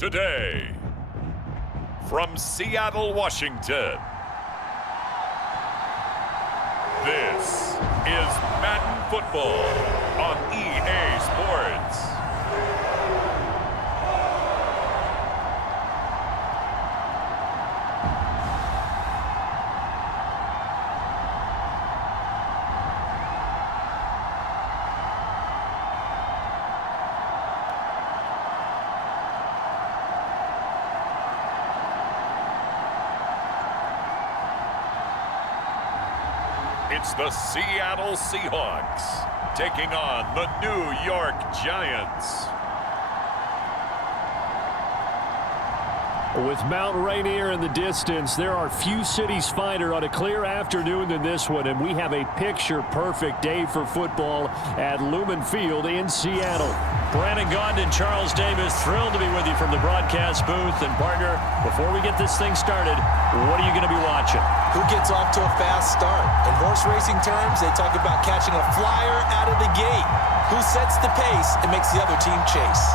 Today, from Seattle, Washington, this is Madden Football on EA Sports. It's the Seattle Seahawks taking on the New York Giants. With Mount Rainier in the distance, there are few cities finer on a clear afternoon than this one, and we have a picture-perfect day for football at Lumen Field in Seattle. Brandon Gaudin and Charles Davis, thrilled to be with you from the broadcast booth. And partner, before we get this thing started, what are you going to be watching? Who gets off to a fast start? In horse racing terms, they talk about catching a flyer out of the gate. Who sets the pace and makes the other team chase?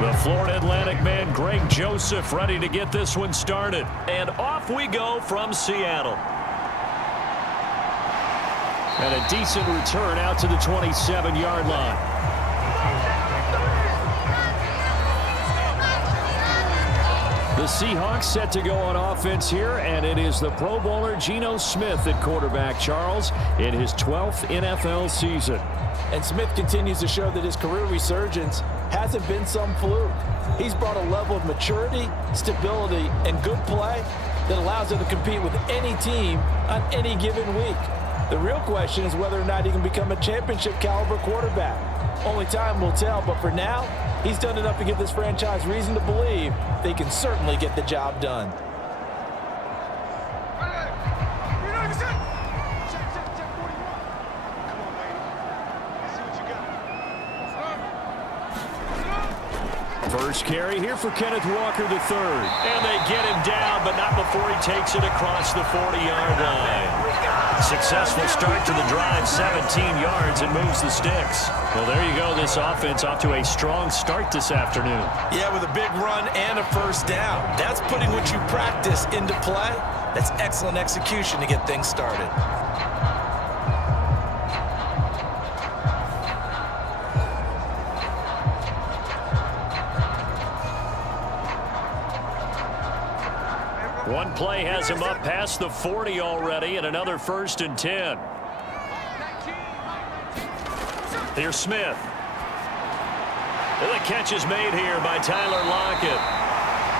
The Florida Atlantic man, Greg Joseph, ready to get this one started. And off we go from Seattle. And a decent return out to the 27-yard line. The Seahawks set to go on offense here, and it is the Pro Bowler Geno Smith at quarterback, Charles, in his 12th NFL season. And Smith continues to show that his career resurgence hasn't been some fluke. He's brought a level of maturity, stability, and good play that allows him to compete with any team on any given week. The real question is whether or not he can become a championship caliber quarterback. Only time will tell, but for now, he's done enough to give this franchise reason to believe they can certainly get the job done. First carry here for Kenneth Walker III. And they get him down, but not before he takes it across the 40-yard line. Successful start to the drive, 17 yards, and moves the sticks. Well, there you go. This offense off to a strong start this afternoon. Yeah, with a big run and a first down. That's putting what you practice into play. That's excellent execution to get things started. One play has him up past the 40 already, and another 1st and 10. Here's Smith. And the catch is made here by Tyler Lockett.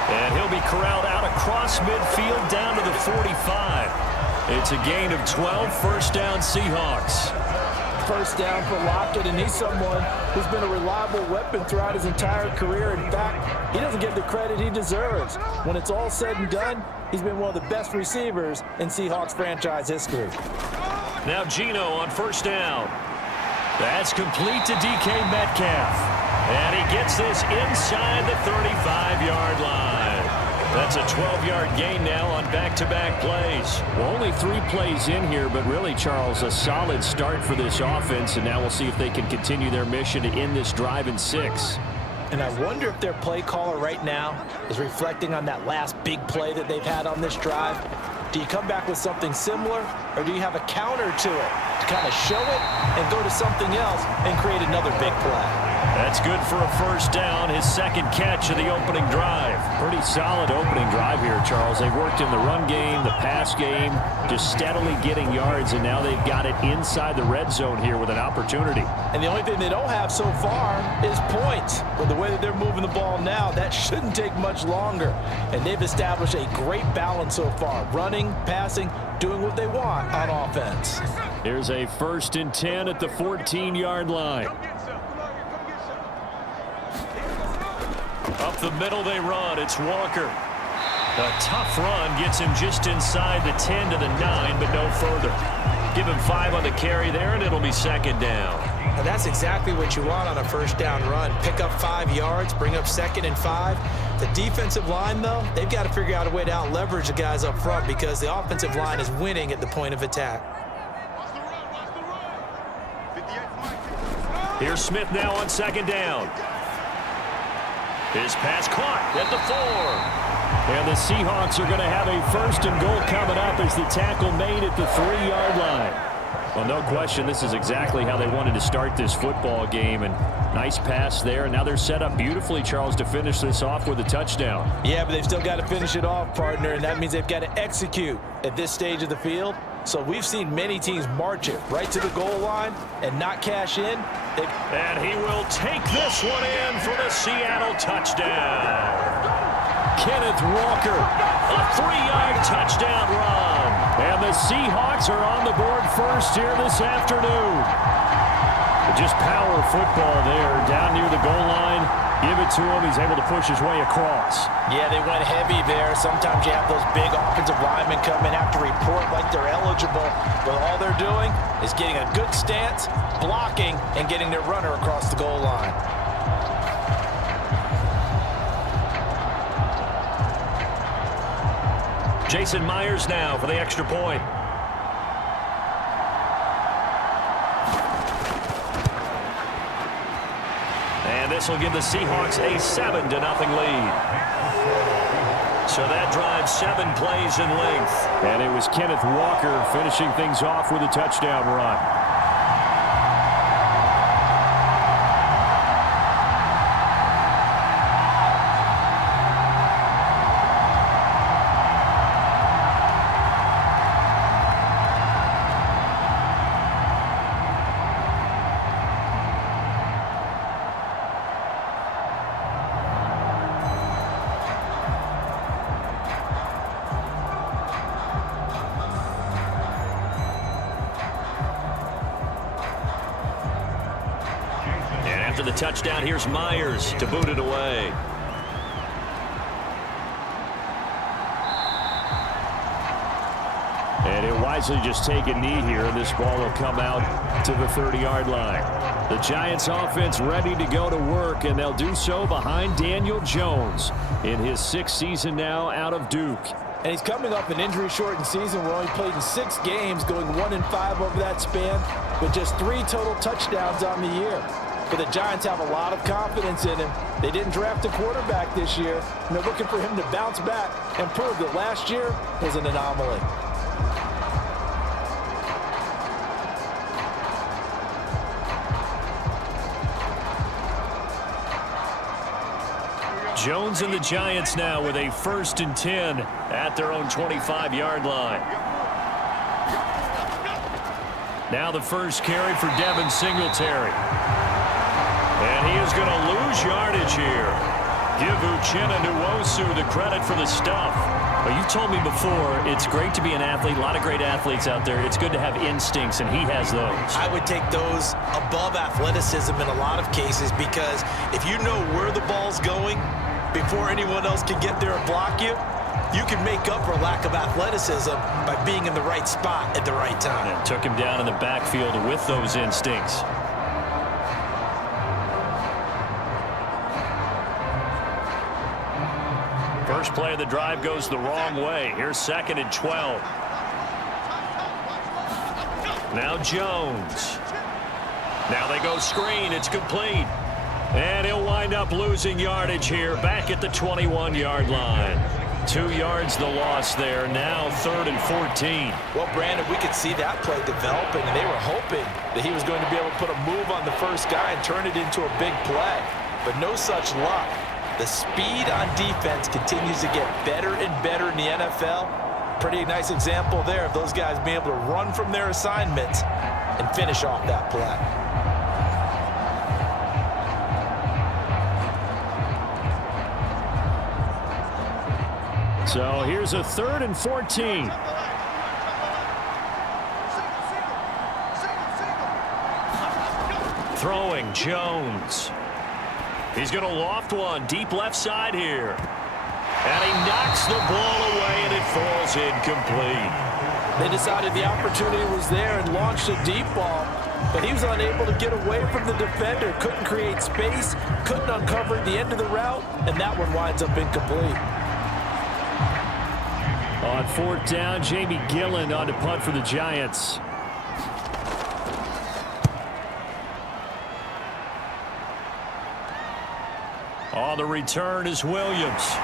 And he'll be corralled out across midfield down to the 45. It's a gain of 12, first down Seahawks. First down for Lockett, and he's someone who's been a reliable weapon throughout his entire career. In fact, he doesn't get the credit he deserves. When it's all said and done, he's been one of the best receivers in Seahawks franchise history. Now Geno on first down. That's complete to DK Metcalf. And he gets this inside the 35-yard line. That's a 12-yard gain now on back-to-back plays. Well, only 3 plays in here, but really, Charles, a solid start for this offense, and now we'll see if they can continue their mission to end this drive in 6. And I wonder if their play caller right now is reflecting on that last big play that they've had on this drive. Do you come back with something similar, or do you have a counter to it to kind of show it and go to something else and create another big play? That's good for a first down, his second catch of the opening drive. Pretty solid opening drive here, Charles. They've worked in the run game, the pass game, just steadily getting yards, and now they've got it inside the red zone here with an opportunity. And the only thing they don't have so far is points. But the way that they're moving the ball now, that shouldn't take much longer. And they've established a great balance so far, running, passing, doing what they want on offense. Here's a 1st and 10 at the 14-yard line. Up the middle they run. It's Walker. A tough run gets him just inside the 10 to the 9, but no further. Give him 5 on the carry there, and it'll be second down. And that's exactly what you want on a first down run. Pick up 5 yards, bring up 2nd and 5. The defensive line, though, they've got to figure out a way to out-leverage the guys up front because the offensive line is winning at the point of attack. Here's Smith now on second down. His pass caught at the 4. And the Seahawks are going to have a 1st and goal coming up as the tackle made at the 3-yard line. Well, no question, this is exactly how they wanted to start this football game. And nice pass there. And now they're set up beautifully, Charles, to finish this off with a touchdown. Yeah, but they've still got to finish it off, partner, and that means they've got to execute at this stage of the field. So we've seen many teams march it right to the goal line and not cash in. And he will take this one in for the Seattle touchdown. Kenneth Walker, a 3-yard touchdown run. And the Seahawks are on the board first here this afternoon. Just power football there, down near the goal line. Give it to him. He's able to push his way across. Yeah, they went heavy there. Sometimes you have those big offensive linemen come in, have to report like they're eligible. But all they're doing is getting a good stance, blocking, and getting their runner across the goal line. Jason Myers now for the extra point. And this will give the Seahawks a 7-0 lead. So that drives 7 plays in length. And it was Kenneth Walker finishing things off with a touchdown run. After the touchdown, here's Myers to boot it away. And he'll wisely just take a knee here, and this ball will come out to the 30-yard line. The Giants offense ready to go to work, and they'll do so behind Daniel Jones in his 6th season now out of Duke. And he's coming up an injury-shortened season where he played in 6 games, going 1-5 over that span, with just 3 total touchdowns on the year. But the Giants have a lot of confidence in him. They didn't draft a quarterback this year, and they're looking for him to bounce back and prove that last year was an anomaly. Jones and the Giants now with a 1st and 10 at their own 25-yard line. Now the first carry for Devin Singletary. And he is going to lose yardage here. Give Uchenna Nwosu the credit for the stuff. Well, you told me before, it's great to be an athlete. A lot of great athletes out there. It's good to have instincts, and he has those. I would take those above athleticism in a lot of cases because if you know where the ball's going before anyone else can get there and block you, you can make up for lack of athleticism by being in the right spot at the right time. And took him down in the backfield with those instincts. First play of the drive goes the wrong way. Here's 2nd and 12. Now Jones. Now they go screen. It's complete. And he'll wind up losing yardage here back at the 21-yard line. 2 yards the loss there. Now 3rd and 14. Well, Brandon, we could see that play developing, and they were hoping that he was going to be able to put a move on the first guy and turn it into a big play. But no such luck. The speed on defense continues to get better and better in the NFL. Pretty nice example there of those guys being able to run from their assignments and finish off that play. So here's a 3rd and 14. Throwing Jones. He's going to loft one deep left side here. And he knocks the ball away, and it falls incomplete. They decided the opportunity was there and launched a deep ball, but he was unable to get away from the defender, couldn't create space, couldn't uncover the end of the route, and that one winds up incomplete. On fourth down, Jamie Gillen on to punt for the Giants. On the return is Williams.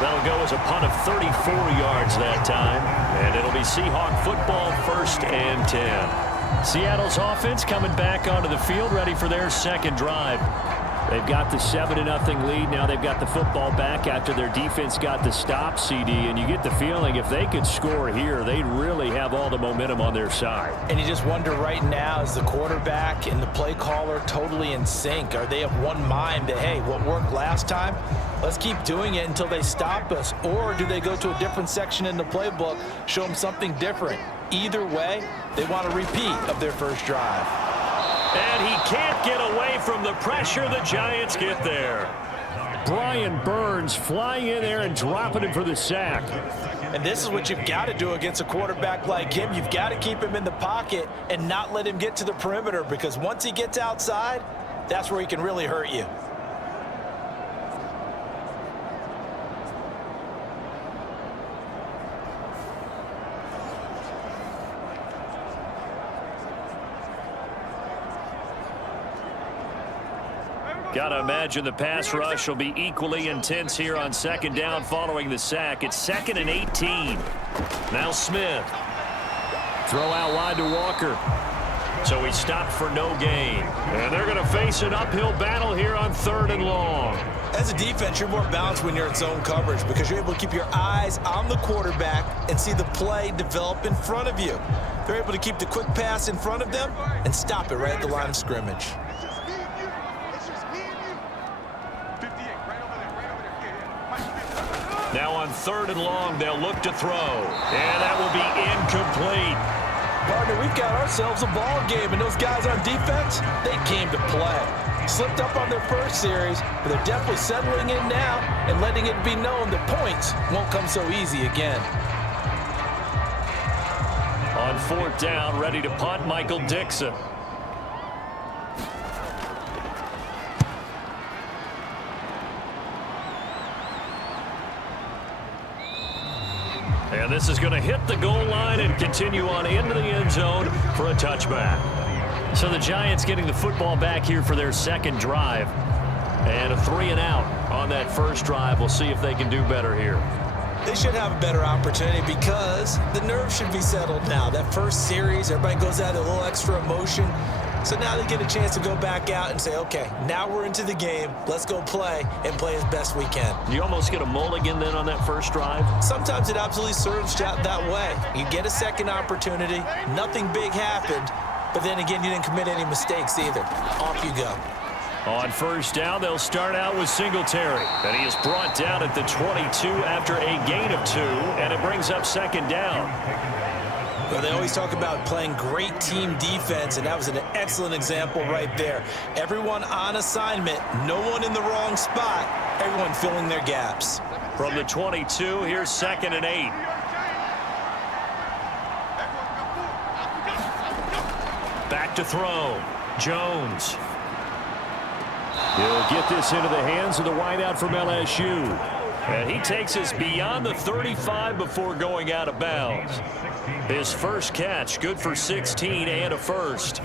That'll go as a punt of 34 yards that time, and it'll be Seahawk football, 1st and 10. Seattle's offense coming back onto the field, ready for their second drive. They've got the 7-0 lead. Now they've got the football back after their defense got the stop, CD, and you get the feeling if they could score here, they'd really have all the momentum on their side. And you just wonder right now, is the quarterback and the play caller totally in sync? Are they of one mind that, hey, what worked last time, let's keep doing it until they stop us? Or do they go to a different section in the playbook, show them something different? Either way, they want a repeat of their first drive. And he can't get away from the pressure. The Giants get there. Brian Burns flying in there and dropping him for the sack. And this is what you've got to do against a quarterback like him. You've got to keep him in the pocket and not let him get to the perimeter, because once he gets outside, that's where he can really hurt you. Got to imagine the pass rush will be equally intense here on second down following the sack. It's 2nd and 18. Now Smith. Throw out wide to Walker. So he stopped for no gain. And they're going to face an uphill battle here on 3rd and long. As a defense, you're more balanced when you're in zone coverage because you're able to keep your eyes on the quarterback and see the play develop in front of you. They're able to keep the quick pass in front of them and stop it right at the line of scrimmage. Now on 3rd and long, they'll look to throw. And that will be incomplete. Partner, we've got ourselves a ball game, and those guys on defense, they came to play. Slipped up on their first series, but they're definitely settling in now and letting it be known that points won't come so easy again. On 4th down, ready to punt, Michael Dixon. And this is going to hit the goal line and continue on into the end zone for a touchback. So the Giants getting the football back here for their second drive. And a 3-and-out on that first drive. We'll see if they can do better here. They should have a better opportunity because the nerves should be settled now. That first series, everybody goes out a little extra emotion. So now they get a chance to go back out and say, okay, now we're into the game. Let's go play and play as best we can. You almost get a mulligan then on that first drive? Sometimes it absolutely serves that way. You get a second opportunity. Nothing big happened. But then again, you didn't commit any mistakes either. Off you go. On first down, they'll start out with Singletary. And he is brought down at the 22 after a gain of 2. And it brings up second down. Well, they always talk about playing great team defense, and that was an excellent example right there. Everyone on assignment, no one in the wrong spot, everyone filling their gaps. From the 22, here's 2nd and 8. Back to throw. Jones. He'll get this into the hands of the wideout from LSU. And he takes us beyond the 35 before going out of bounds. His first catch, good for 16 and a first.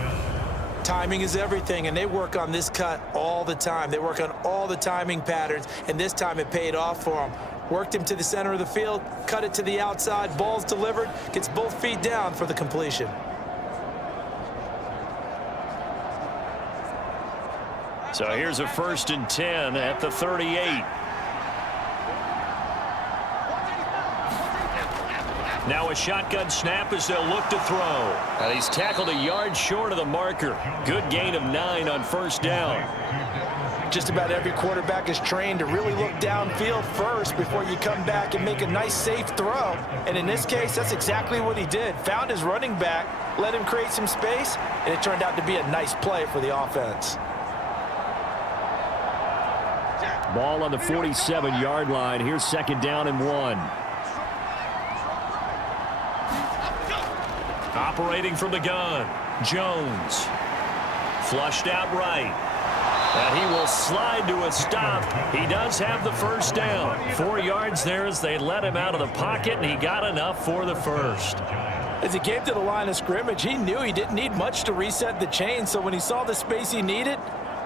Timing is everything, and they work on this cut all the time. They work on all the timing patterns, and this time it paid off for him. Worked him to the center of the field, cut it to the outside, ball's delivered, gets both feet down for the completion. So here's a 1st and 10 at the 38. Now a shotgun snap as they'll look to throw. And he's tackled a yard short of the marker. Good gain of 9 on first down. Just about every quarterback is trained to really look downfield first before you come back and make a nice, safe throw. And in this case, that's exactly what he did. Found his running back, let him create some space, and it turned out to be a nice play for the offense. Ball on the 47-yard line. Here's 2nd down and 1. Operating from the gun, Jones. Flushed out right. And he will slide to a stop. He does have the first down. 4 yards there as they let him out of the pocket, and he got enough for the first. As he came to the line of scrimmage, he knew he didn't need much to reset the chain, so when he saw the space he needed,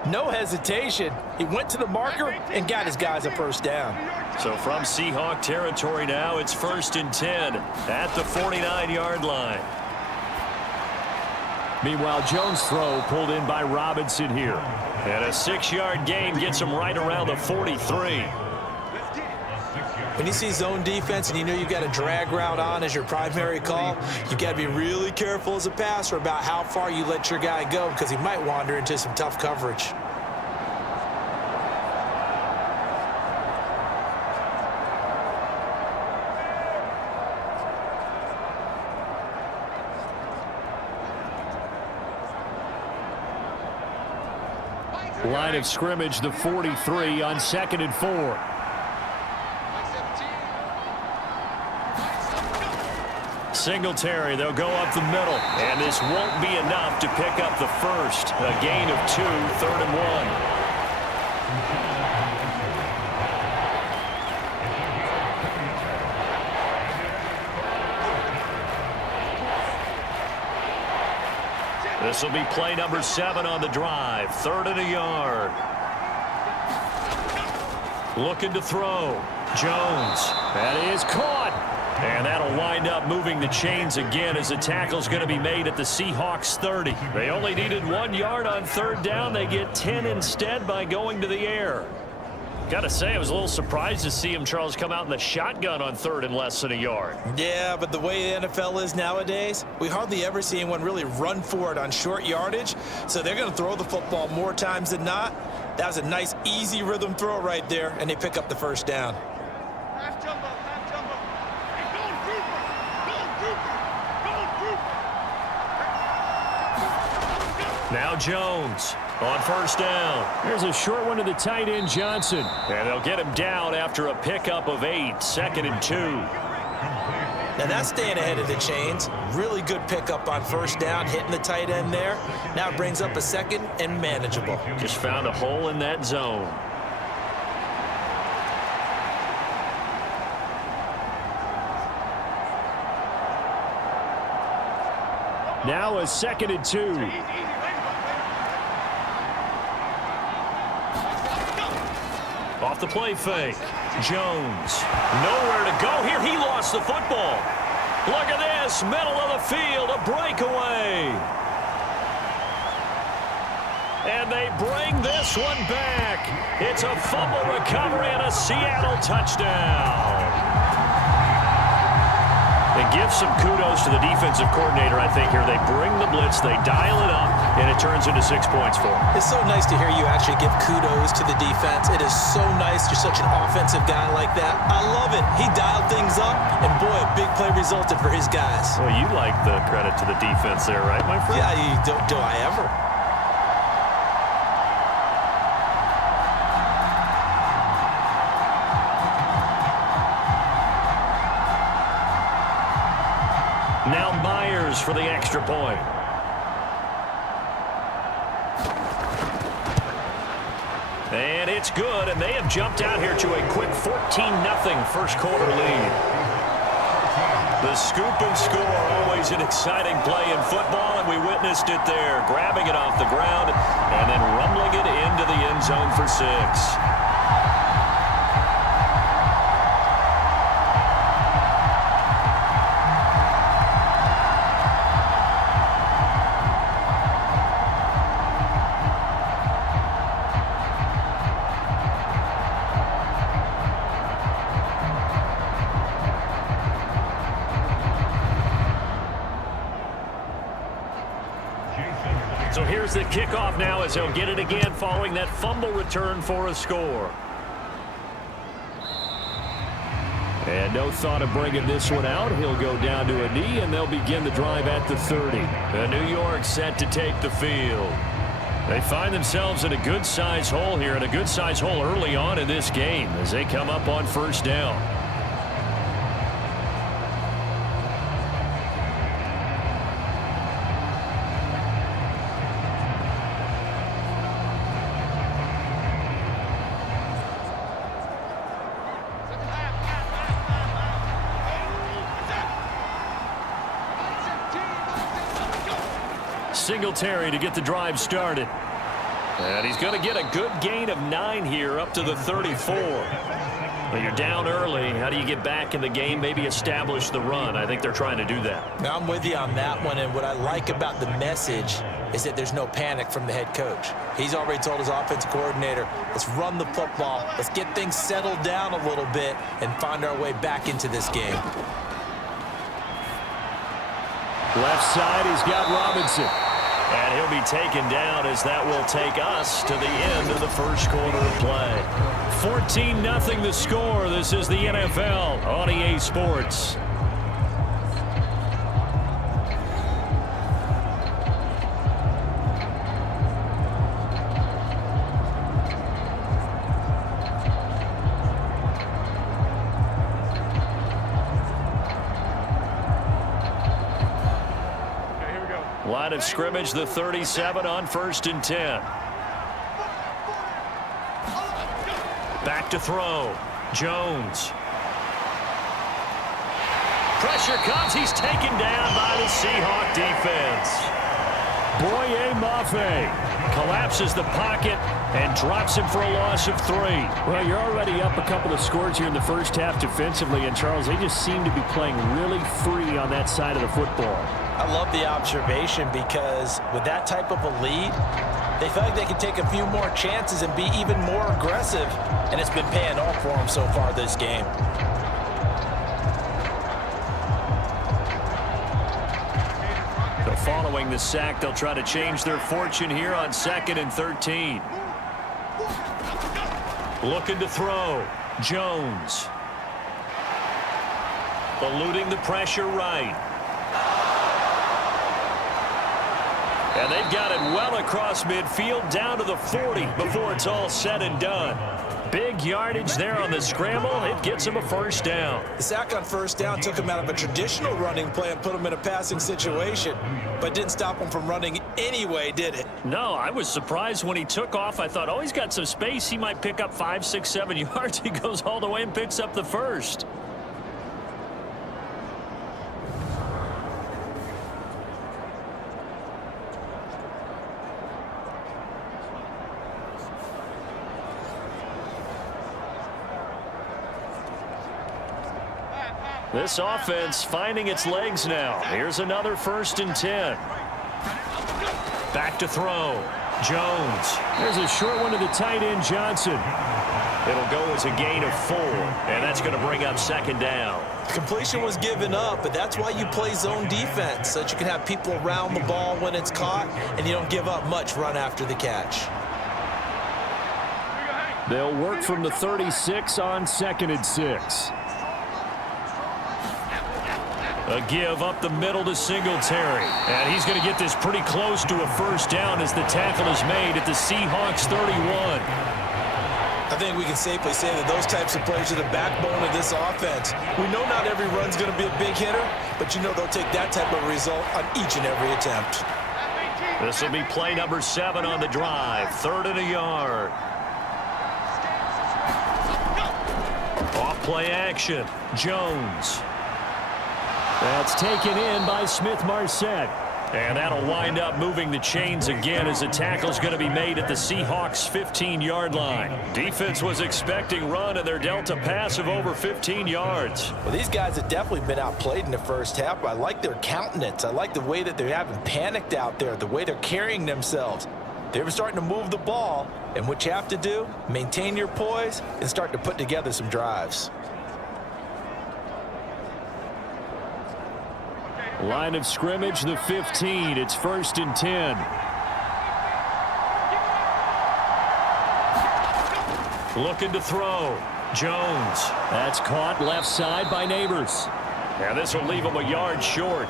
no hesitation. He went to the marker and got his guys a first down. So from Seahawk territory now, it's 1st and 10 at the 49-yard line. Meanwhile, Jones' throw pulled in by Robinson here. And a 6-yard gain gets him right around the 43. When you see zone defense and you know you've got a drag route on as your primary call, you've got to be really careful as a passer about how far you let your guy go because he might wander into some tough coverage. Line of scrimmage, the 43 on 2nd and 4. Singletary, they'll go up the middle. And this won't be enough to pick up the first. A gain of 2, 3rd and 1. This will be play number 7 on the drive. 3rd and a yard. Looking to throw. Jones. That is caught. And that'll wind up moving the chains again as the tackle's going to be made at the Seahawks 30. They only needed 1 yard on 3rd down. They get 10 instead by going to the air. Got to say, I was a little surprised to see him, Charles, come out in the shotgun on 3rd and less than a yard. Yeah, but the way the NFL is nowadays, we hardly ever see anyone really run for it on short yardage. So they're going to throw the football more times than not. That was a nice, easy rhythm throw right there, and they pick up the first down. Now Jones on 1st down. There's a short one to the tight end, Johnson. And they'll get him down after a pickup of 8, 2nd and 2. Now that's staying ahead of the chains. Really good pickup on 1st down, hitting the tight end there. Now it brings up a 2nd and manageable. Just found a hole in that zone. Now a 2nd and 2. Off the play fake. Jones. Nowhere to go here. He lost the football. Look at this. Middle of the field. A breakaway. And they bring this one back. It's a fumble recovery and a Seattle touchdown. It gives some kudos to the defensive coordinator, I think, here. They bring the blitz, they dial it up, and it turns into 6 points for them. It's so nice to hear you actually give kudos to the defense. It is so nice. You're such an offensive guy like that. I love it. He dialed things up, and boy, a big play resulted for his guys. Well, you like the credit to the defense there, right, my friend? Yeah, do I ever? Now Myers for the extra point. And it's good, and they have jumped out here to a quick 14-0 first quarter lead. The scoop and score, always an exciting play in football, and we witnessed it there, grabbing it off the ground and then rumbling it into the end zone for 6. So here's the kickoff now as he'll get it again following that fumble return for a score. And no thought of bringing this one out. He'll go down to a knee, and they'll begin the drive at the 30. The New York set to take the field. They find themselves in a good-sized hole here, and a good-sized hole early on in this game as they come up on 1st down. Singletary to get the drive started. And he's going to get a good gain of 9 here up to the 34. Well, you're down early. How do you get back in the game, maybe establish the run? I think they're trying to do that. Now, I'm with you on that one, and what I like about the message is that there's no panic from the head coach. He's already told his offensive coordinator, let's run the football, let's get things settled down a little bit and find our way back into this game. Left side, he's got Robinson. And he'll be taken down as that will take us to the end of the first quarter of play. 14-0 the score. This is the NFL on EA Sports. Line of scrimmage, the 37 on 1st and 10. Back to throw. Jones. Pressure comes. He's taken down by the Seahawk defense. Boye Mafe collapses the pocket and drops him for a loss of 3. Well, you're already up a couple of scores here in the first half defensively, and Charles, they just seem to be playing really free on that side of the football. I love the observation because with that type of a lead, they feel like they can take a few more chances and be even more aggressive, and it's been paying off for them so far this game. So following the sack, they'll try to change their fortune here on 2nd and 13. Looking to throw. Jones. Eluding the pressure right. And they've got it well across midfield down to the 40 before it's all said and done. Big yardage there on the scramble. It gets him a first down. The sack on first down took him out of a traditional running play and put him in a passing situation, but didn't stop him from running anyway, did it? No, I was surprised when he took off. I thought, oh, he's got some space. He might pick up 5, 6, 7 yards. He goes all the way and picks up the first. This offense finding its legs now. Here's another 1st and 10. Back to throw. Jones. There's a short one to the tight end, Johnson. It'll go as a gain of 4, and that's going to bring up 2nd down. Completion was given up, but that's why you play zone defense, so that you can have people around the ball when it's caught, and you don't give up much run after the catch. They'll work from the 36 on 2nd and 6. A give up the middle to Singletary. And he's going to get this pretty close to a first down as the tackle is made at the Seahawks 31. I think we can safely say that those types of plays are the backbone of this offense. We know not every run's going to be a big hitter, but you know they'll take that type of result on each and every attempt. This will be play number 7 on the drive. 3rd and a yard. Off play action. Jones. That's taken in by Smith-Marset. And that'll wind up moving the chains again as the tackle's going to be made at the Seahawks 15-yard line. Defense was expecting run, and they're dealt a pass of over 15 yards. Well, these guys have definitely been outplayed in the first half, but I like their countenance. I like the way that they haven't panicked out there, the way they're carrying themselves. They were starting to move the ball, and what you have to do, maintain your poise and start to put together some drives. Line of scrimmage, the 15. It's 1st and 10. Looking to throw. Jones. That's caught left side by Neighbors. And this will leave him a yard short.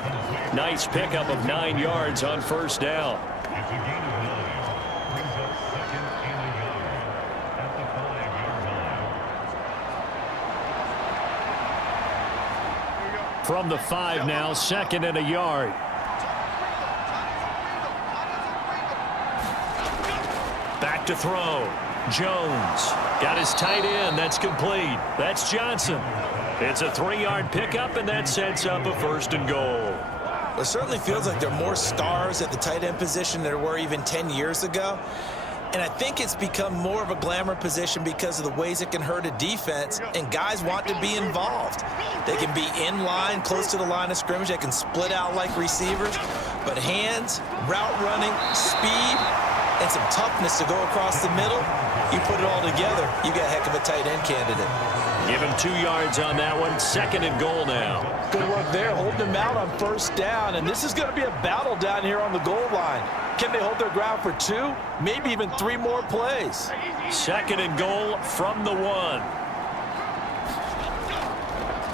Nice pickup of 9 yards on first down. From the 5 now, 2nd and a yard. Back to throw. Jones got his tight end. That's complete. That's Johnson. It's a 3-yard pickup, and that sets up a 1st and goal. It certainly feels like there are more stars at the tight end position than there were even 10 years ago. And I think it's become more of a glamour position because of the ways it can hurt a defense, and guys want to be involved. They can be in line, close to the line of scrimmage. They can split out like receivers. But hands, route running, speed, and some toughness to go across the middle, you put it all together, you got a heck of a tight end candidate. Give him 2 yards on that one. 2nd and goal now. Good work there, holding them out on 1st down. And this is going to be a battle down here on the goal line. Can they hold their ground for 2, maybe even 3 more plays? 2nd and goal from the 1.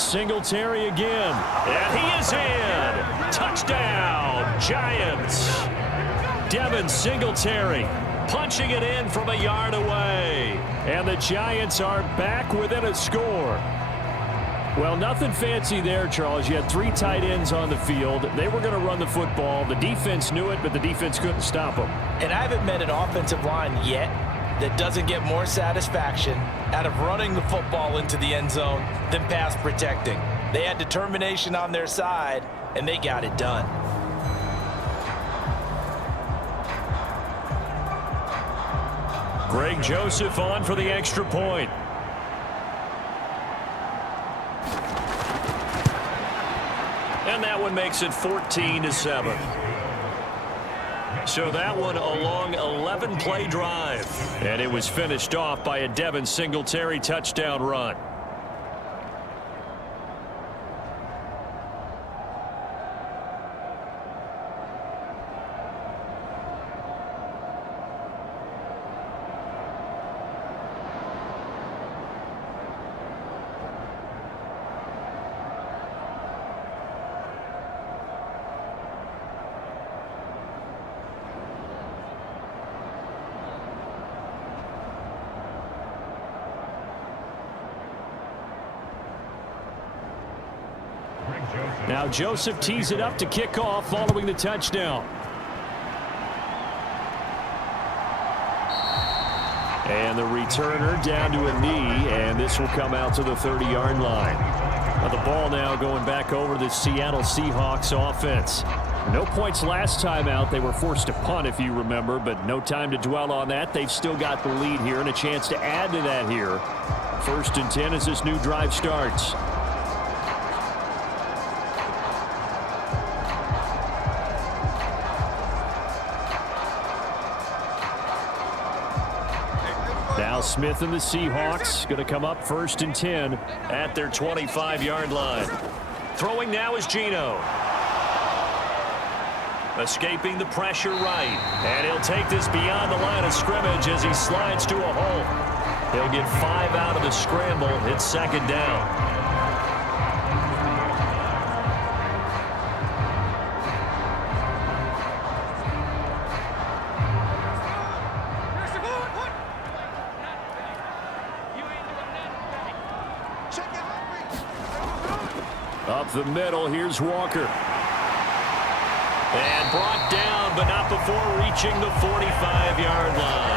Singletary again. And he is in. Touchdown, Giants. Devin Singletary punching it in from a yard away. And the Giants are back within a score. Well, nothing fancy there, Charles. You had 3 tight ends on the field. They were going to run the football. The defense knew it, but the defense couldn't stop them. And I haven't met an offensive line yet that doesn't get more satisfaction out of running the football into the end zone than pass protecting. They had determination on their side, and they got it done. Greg Joseph on for the extra point. And that one makes it 14-7. So that one a long 11-play drive. And it was finished off by a Devin Singletary touchdown run. Now Joseph tees it up to kick off following the touchdown. And the returner down to a knee, and this will come out to the 30-yard line. Now the ball now going back over to the Seattle Seahawks offense. No points last time out. They were forced to punt, if you remember, but no time to dwell on that. They've still got the lead here and a chance to add to that here. 1st and 10 as this new drive starts. Now Smith and the Seahawks going to come up 1st and 10 at their 25-yard line. Throwing now is Geno. Escaping the pressure right. And he'll take this beyond the line of scrimmage as he slides to a hole. He'll get 5 out of the scramble. It's 2nd down. Up the middle, here's Walker. And brought down, but not before reaching the 45-yard line.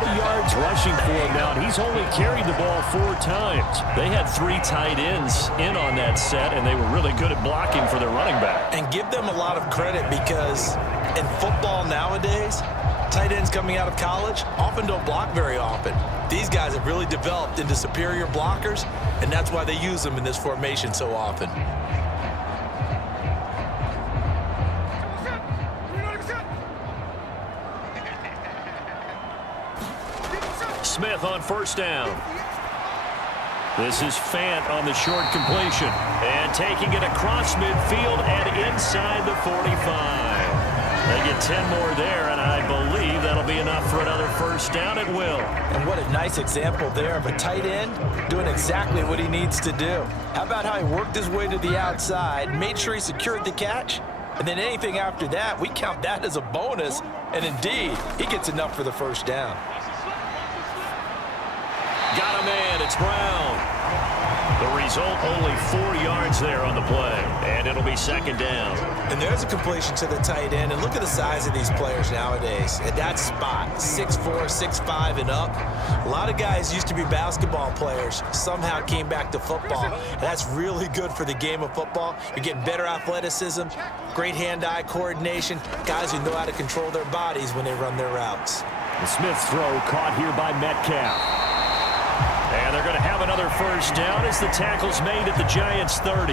40 yards rushing for him now, and he's only carried the ball 4 times. They had 3 tight ends in on that set, and they were really good at blocking for their running back. And give them a lot of credit because in football nowadays, tight ends coming out of college often don't block very often. These guys have really developed into superior blockers, and that's why they use them in this formation so often. Smith on 1st down. This is Fant on the short completion. And taking it across midfield and inside the 45. They get 10 more there, and I believe that'll be enough for another 1st down. It will. And what a nice example there of a tight end doing exactly what he needs to do. How about how he worked his way to the outside, made sure he secured the catch, and then anything after that, we count that as a bonus. And indeed, he gets enough for the 1st down. Got a man. It's Brown. The result, only 4 yards there on the play, and it'll be second down. And there's a completion to the tight end, and look at the size of these players nowadays. At that spot, 6'4", 6'5", and up. A lot of guys used to be basketball players, somehow came back to football. And that's really good for the game of football. You're getting better athleticism, great hand-eye coordination, guys who know how to control their bodies when they run their routes. The Smith throw caught here by Metcalf. And they're going to have another first down as the tackle's made at the Giants' 30.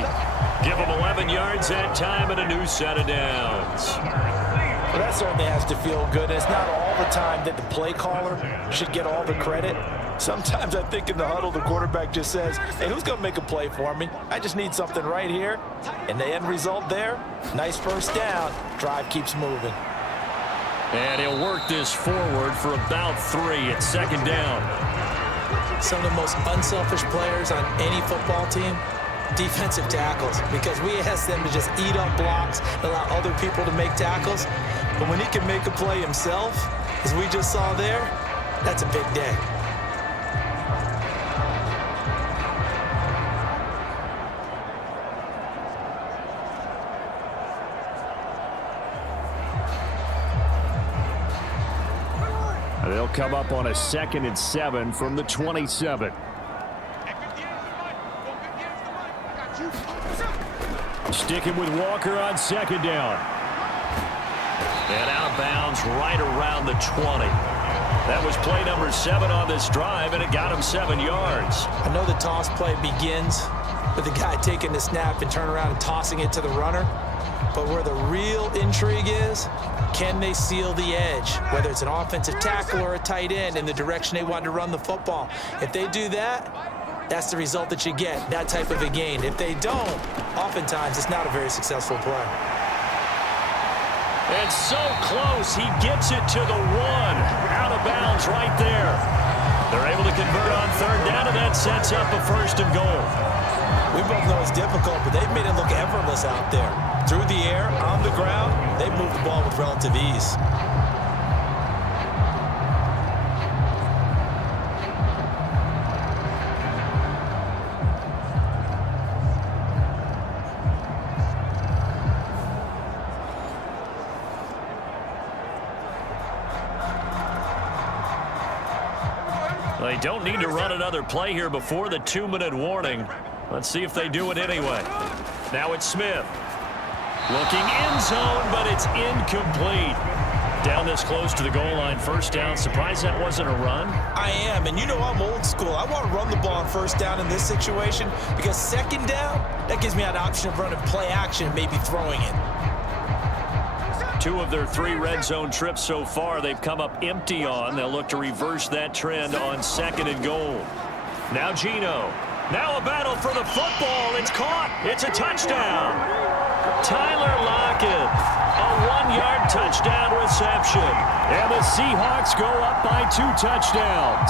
Give them 11 yards that time and a new set of downs. Well, that certainly has to feel good. It's not all the time that the play caller should get all the credit. Sometimes I think in the huddle, the quarterback just says, hey, who's going to make a play for me? I just need something right here. And the end result there, nice first down. Drive keeps moving. And he'll work this forward for about 3 at second down. Some of the most unselfish players on any football team, defensive tackles, because we ask them to just eat up blocks, allow other people to make tackles. But when he can make a play himself, as we just saw there, that's a big day. They'll come up on a 2nd and 7 from the 27. Sticking with Walker on second down. And out of bounds right around the 20. That was play number 7 on this drive, and it got him 7 yards. I know the toss play begins with the guy taking the snap and turning around and tossing it to the runner. But where the real intrigue is, can they seal the edge, whether it's an offensive tackle or a tight end, in the direction they want to run the football? If they do that, that's the result that you get, that type of a gain. If they don't, oftentimes it's not a very successful play. And so close, he gets it to the 1. Out of bounds right there. They're able to convert on third down, and that sets up a 1st and goal. We both know it's difficult, but they've made it look effortless out there. Through the air, on the ground, they've moved the ball with relative ease. They don't need to run another play here before the 2-minute warning. Let's see if they do it anyway. Now it's Smith. Looking end zone, but it's incomplete. Down this close to the goal line, first down. Surprised that wasn't a run? I am, and you know I'm old school. I want to run the ball on first down in this situation because second down, that gives me an option of running play action, maybe throwing it. 2 of their 3 red zone trips so far, they've come up empty on. They'll look to reverse that trend on 2nd and goal. Now Geno. Now a battle for the football. It's caught. It's a touchdown. Tyler Lockett, a 1-yard touchdown reception. And the Seahawks go up by 2 touchdowns.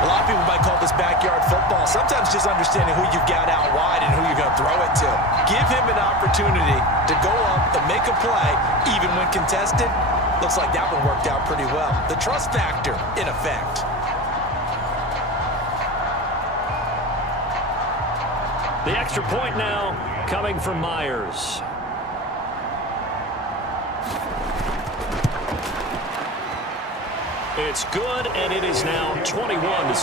A lot of people might call this backyard football. Sometimes just understanding who you've got out wide and who you're going to throw it to. Give him an opportunity to go up and make a play, even when contested. Looks like that one worked out pretty well. The trust factor, in effect. The extra point now coming from Myers. It's good, and it is now 21-7.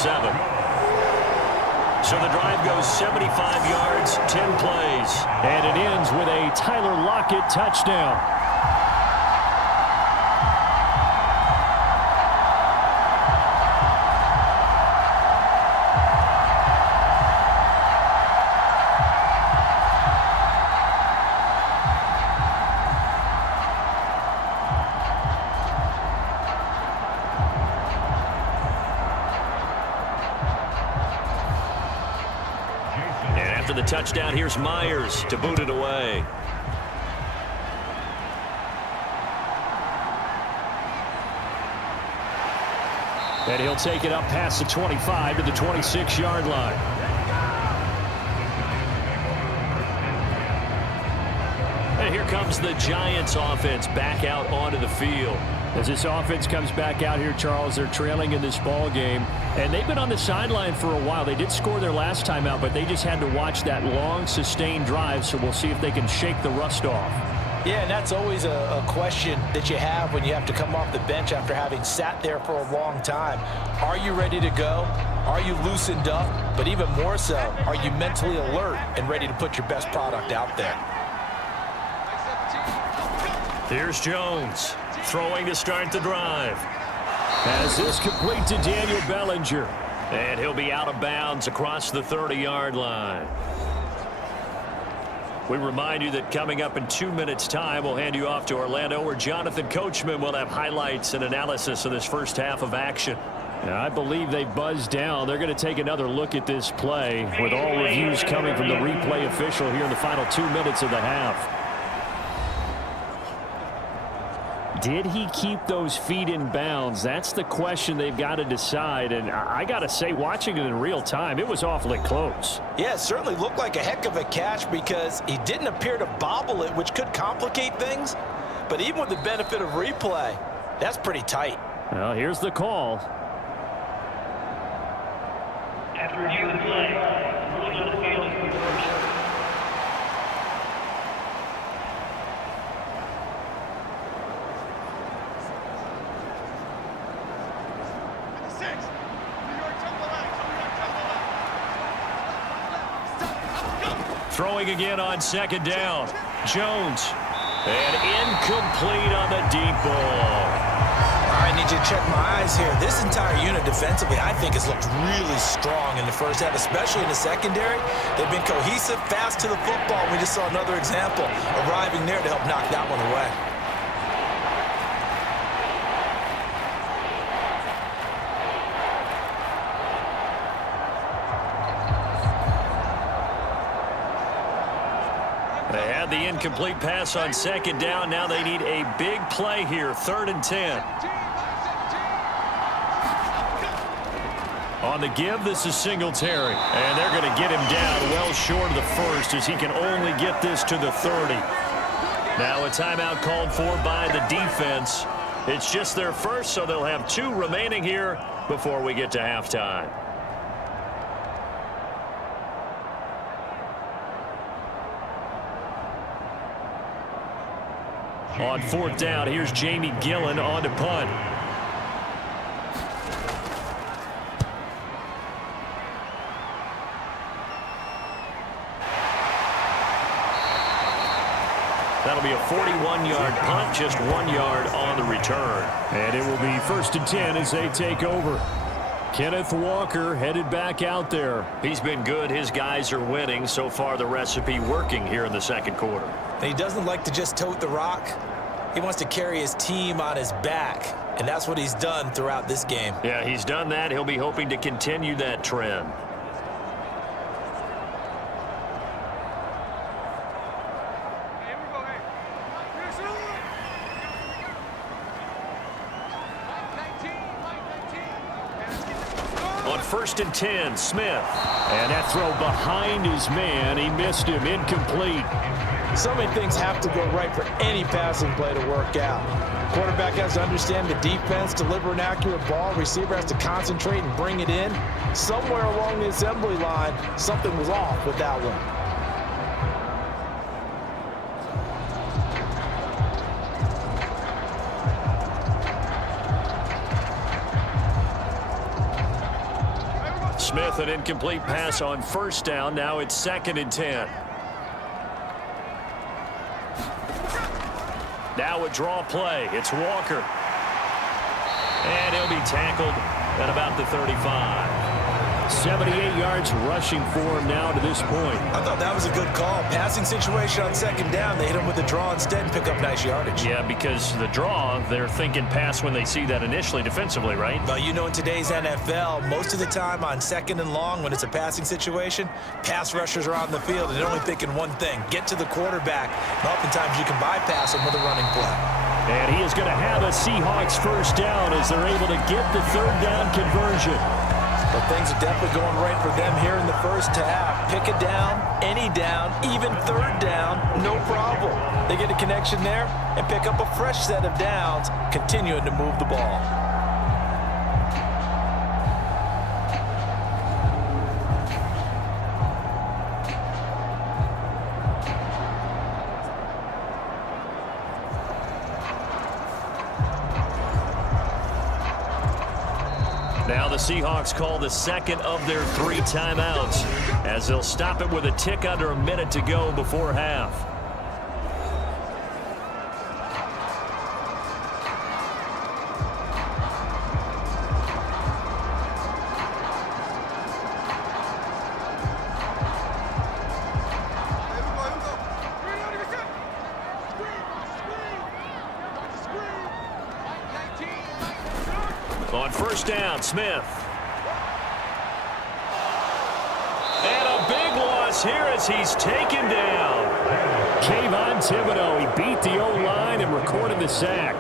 So the drive goes 75 yards, 10 plays. And it ends with a Tyler Lockett touchdown. The touchdown, here's Myers to boot it away. And he'll take it up past the 25 to the 26-yard line. And here comes the Giants offense back out onto the field. As this offense comes back out here, Charles, they're trailing in this ball game, and they've been on the sideline for a while. They did score their last time out, but they just had to watch that long, sustained drive, so we'll see if they can shake the rust off. Yeah, and that's always a question that you have when you have to come off the bench after having sat there for a long time. Are you ready to go? Are you loosened up? But even more so, are you mentally alert and ready to put your best product out there? Here's Jones. Throwing to start the drive. As this complete to Daniel Bellinger. And he'll be out of bounds across the 30-yard line. We remind you that coming up in 2 minutes' time, we'll hand you off to Orlando, where Jonathan Coachman will have highlights and analysis of this first half of action. Now, I believe they buzzed down. They're going to take another look at this play, with all reviews coming from the replay official here in the final 2 minutes of the half. Did he keep those feet in bounds? That's the question they've got to decide. And I got to say, watching it in real time, it was awfully close. Yeah, it certainly looked like a heck of a catch because he didn't appear to bobble it, which could complicate things. But even with the benefit of replay, that's pretty tight. Well, here's the call. After review of the play, ruling on the field reversed. Throwing again on second down. Jones. And incomplete on the deep ball. I need you to check my eyes here. This entire unit defensively, I think, has looked really strong in the first half, especially in the secondary. They've been cohesive, fast to the football. We just saw another example arriving there to help knock that one away. They had the incomplete pass on second down. Now they need a big play here, 3rd and 10. On the give, this is Singletary. And they're going to get him down well short of the first, as he can only get this to the 30. Now a timeout called for by the defense. It's just their first, so they'll have 2 remaining here before we get to halftime. On 4th down, here's Jamie Gillen on to punt. That'll be a 41-yard punt, just 1 yard on the return. And it will be 1st and 10 as they take over. Kenneth Walker headed back out there. He's been good. His guys are winning. So far, the recipe working here in the second quarter. And he doesn't like to just tote the rock. He wants to carry his team on his back, and that's what he's done throughout this game. Yeah, he's done that. He'll be hoping to continue that trend. On 1st and 10, Smith. And that throw behind his man. He missed him. Incomplete. So many things have to go right for any passing play to work out. Quarterback has to understand the defense, deliver an accurate ball. Receiver has to concentrate and bring it in. Somewhere along the assembly line, something was off with that one. Smith, an incomplete pass on 1st down. Now it's 2nd and 10. Now a draw play. It's Walker. And he'll be tackled at about the 35. 78 yards rushing for him now to this point. I thought that was a good call. Passing situation on 2nd down. They hit him with the draw instead and pick up nice yardage. Yeah, because the draw, they're thinking pass when they see that initially defensively, right? Well, you know, in today's NFL, most of the time on 2nd and long, when it's a passing situation, pass rushers are on the field and they're only thinking one thing: get to the quarterback. And oftentimes you can bypass him with a running play. And he is going to have a Seahawks 1st down as they're able to get the 3rd down conversion. But things are definitely going right for them here in the first half. Pick a down, any down, even 3rd down, no problem. They get a connection there and pick up a fresh set of downs, continuing to move the ball. Now the Seahawks call the second of their 3 timeouts as they'll stop it with a tick under a minute to go before half. On first down, Smith. And a big loss here as he's taken down. Kayvon Thibodeau, he beat the O-line and recorded the sack.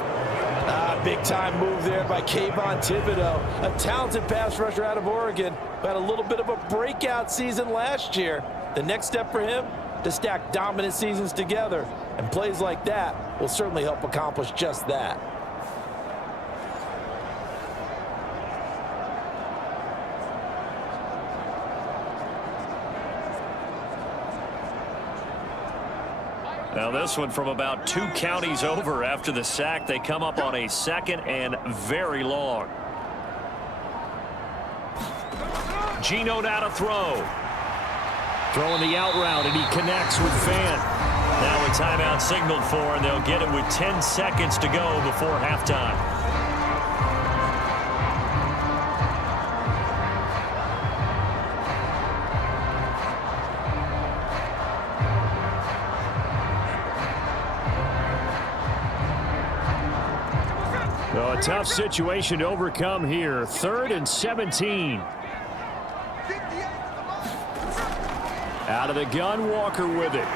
Big-time move there by Kayvon Thibodeau, a talented pass rusher out of Oregon, who had a little bit of a breakout season last year. The next step for him, to stack dominant seasons together, and plays like that will certainly help accomplish just that. Now this one from about 2 counties over after the sack. They come up on a 2nd and very long. Geno now to throw. Throwing the out route, and he connects with Fant. Now a timeout signaled for, and they'll get it with 10 seconds to go before halftime. A tough situation to overcome here. 3rd and 17. Out of the gun, Walker with it.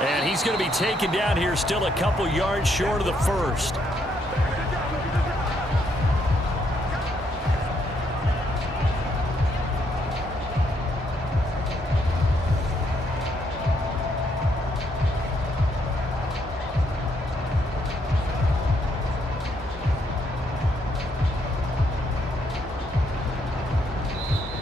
And he's going to be taken down here, still a couple yards short of the first.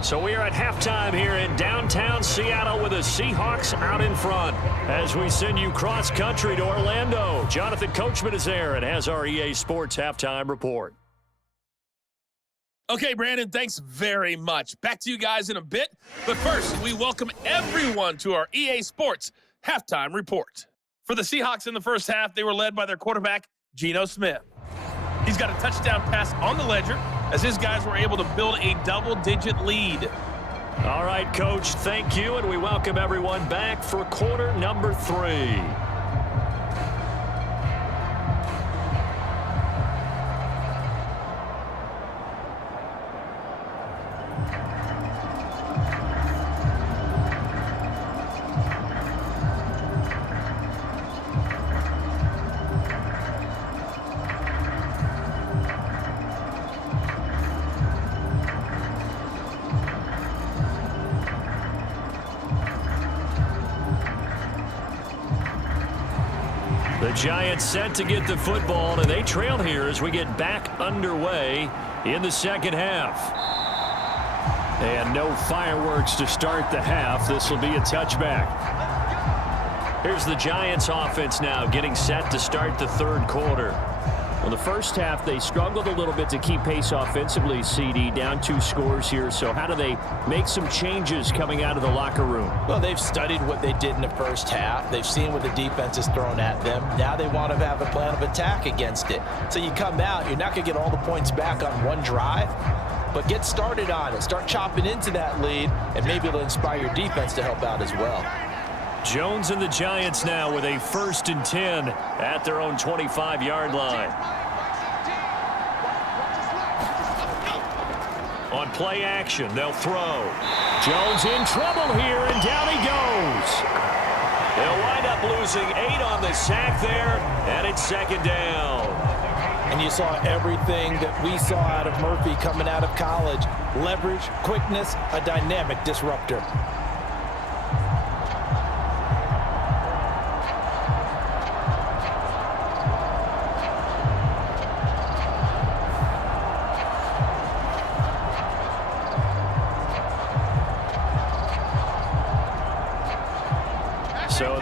So we are at halftime here in downtown Seattle with the Seahawks out in front. As we send you cross-country to Orlando, Jonathan Coachman is there and has our EA Sports halftime report. Okay, Brandon, thanks very much. Back to you guys in a bit. But first, we welcome everyone to our EA Sports halftime report. For the Seahawks in the first half, they were led by their quarterback, Geno Smith. He's got a touchdown pass on the ledger as his guys were able to build a double-digit lead. All right, Coach, thank you, and we welcome everyone back for quarter number 3. The Giants set to get the football, and they trail here as we get back underway in the second half. And no fireworks to start the half. This will be a touchback. Here's the Giants offense now getting set to start the third quarter. Well, the first half, they struggled a little bit to keep pace offensively, CD, down 2 scores here. So how do they make some changes coming out of the locker room? Well, they've studied what they did in the first half. They've seen what the defense has thrown at them. Now they want to have a plan of attack against it. So you come out, you're not going to get all the points back on one drive, but get started on it. Start chopping into that lead, and maybe it'll inspire your defense to help out as well. Jones and the Giants now with a 1st and 10 at their own 25-yard line. On play action, they'll throw. Jones in trouble here, and down he goes. They'll wind up losing 8 on the sack there, and it's 2nd down. And you saw everything that we saw out of Murphy coming out of college. Leverage, quickness, a dynamic disruptor.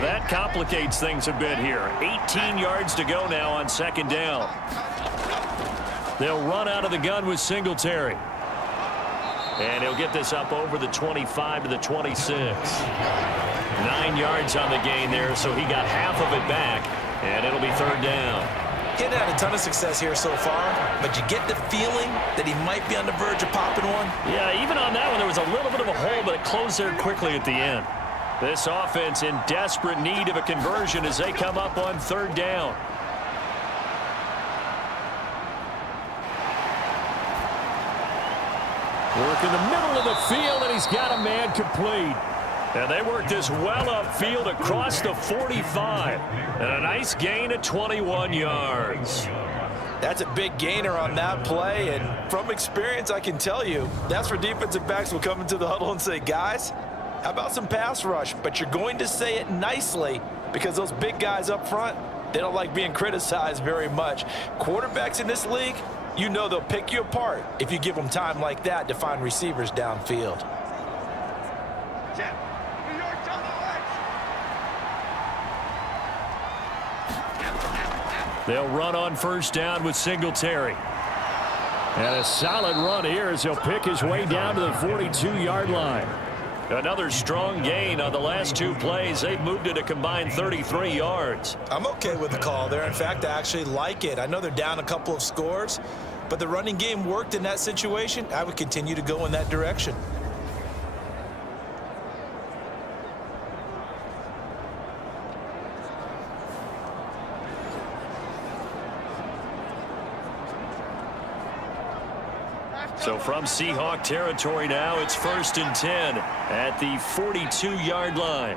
That complicates things a bit here. 18 yards to go now on second down. They'll run out of the gun with Singletary. And he'll get this up over the 25 to the 26. 9 yards on the gain there, so he got half of it back, and it'll be third down. He hadn't had a ton of success here so far, but you get the feeling that he might be on the verge of popping one. Yeah, even on that one, there was a little bit of a hole, but it closed there quickly at the end. This offense in desperate need of a conversion as they come up on third down. Work in the middle of the field, and he's got a man complete. And they work this well upfield across the 45. And a nice gain of 21 yards. That's a big gainer on that play, and from experience, I can tell you, that's where defensive backs will come into the huddle and say, guys, how about some pass rush? But you're going to say it nicely because those big guys up front, they don't like being criticized very much. Quarterbacks in this league, you know they'll pick you apart if you give them time like that to find receivers downfield. They'll run on first down with Singletary. And a solid run here as he'll pick his way down to the 42-yard line. Another strong gain on the last two plays. They've moved it a combined 33 yards. I'm okay with the call there. In fact, I actually like it. I know they're down a couple of scores, but the running game worked in that situation. I would continue to go in that direction. So from Seahawk territory now, it's 1st and 10 at the 42-yard line.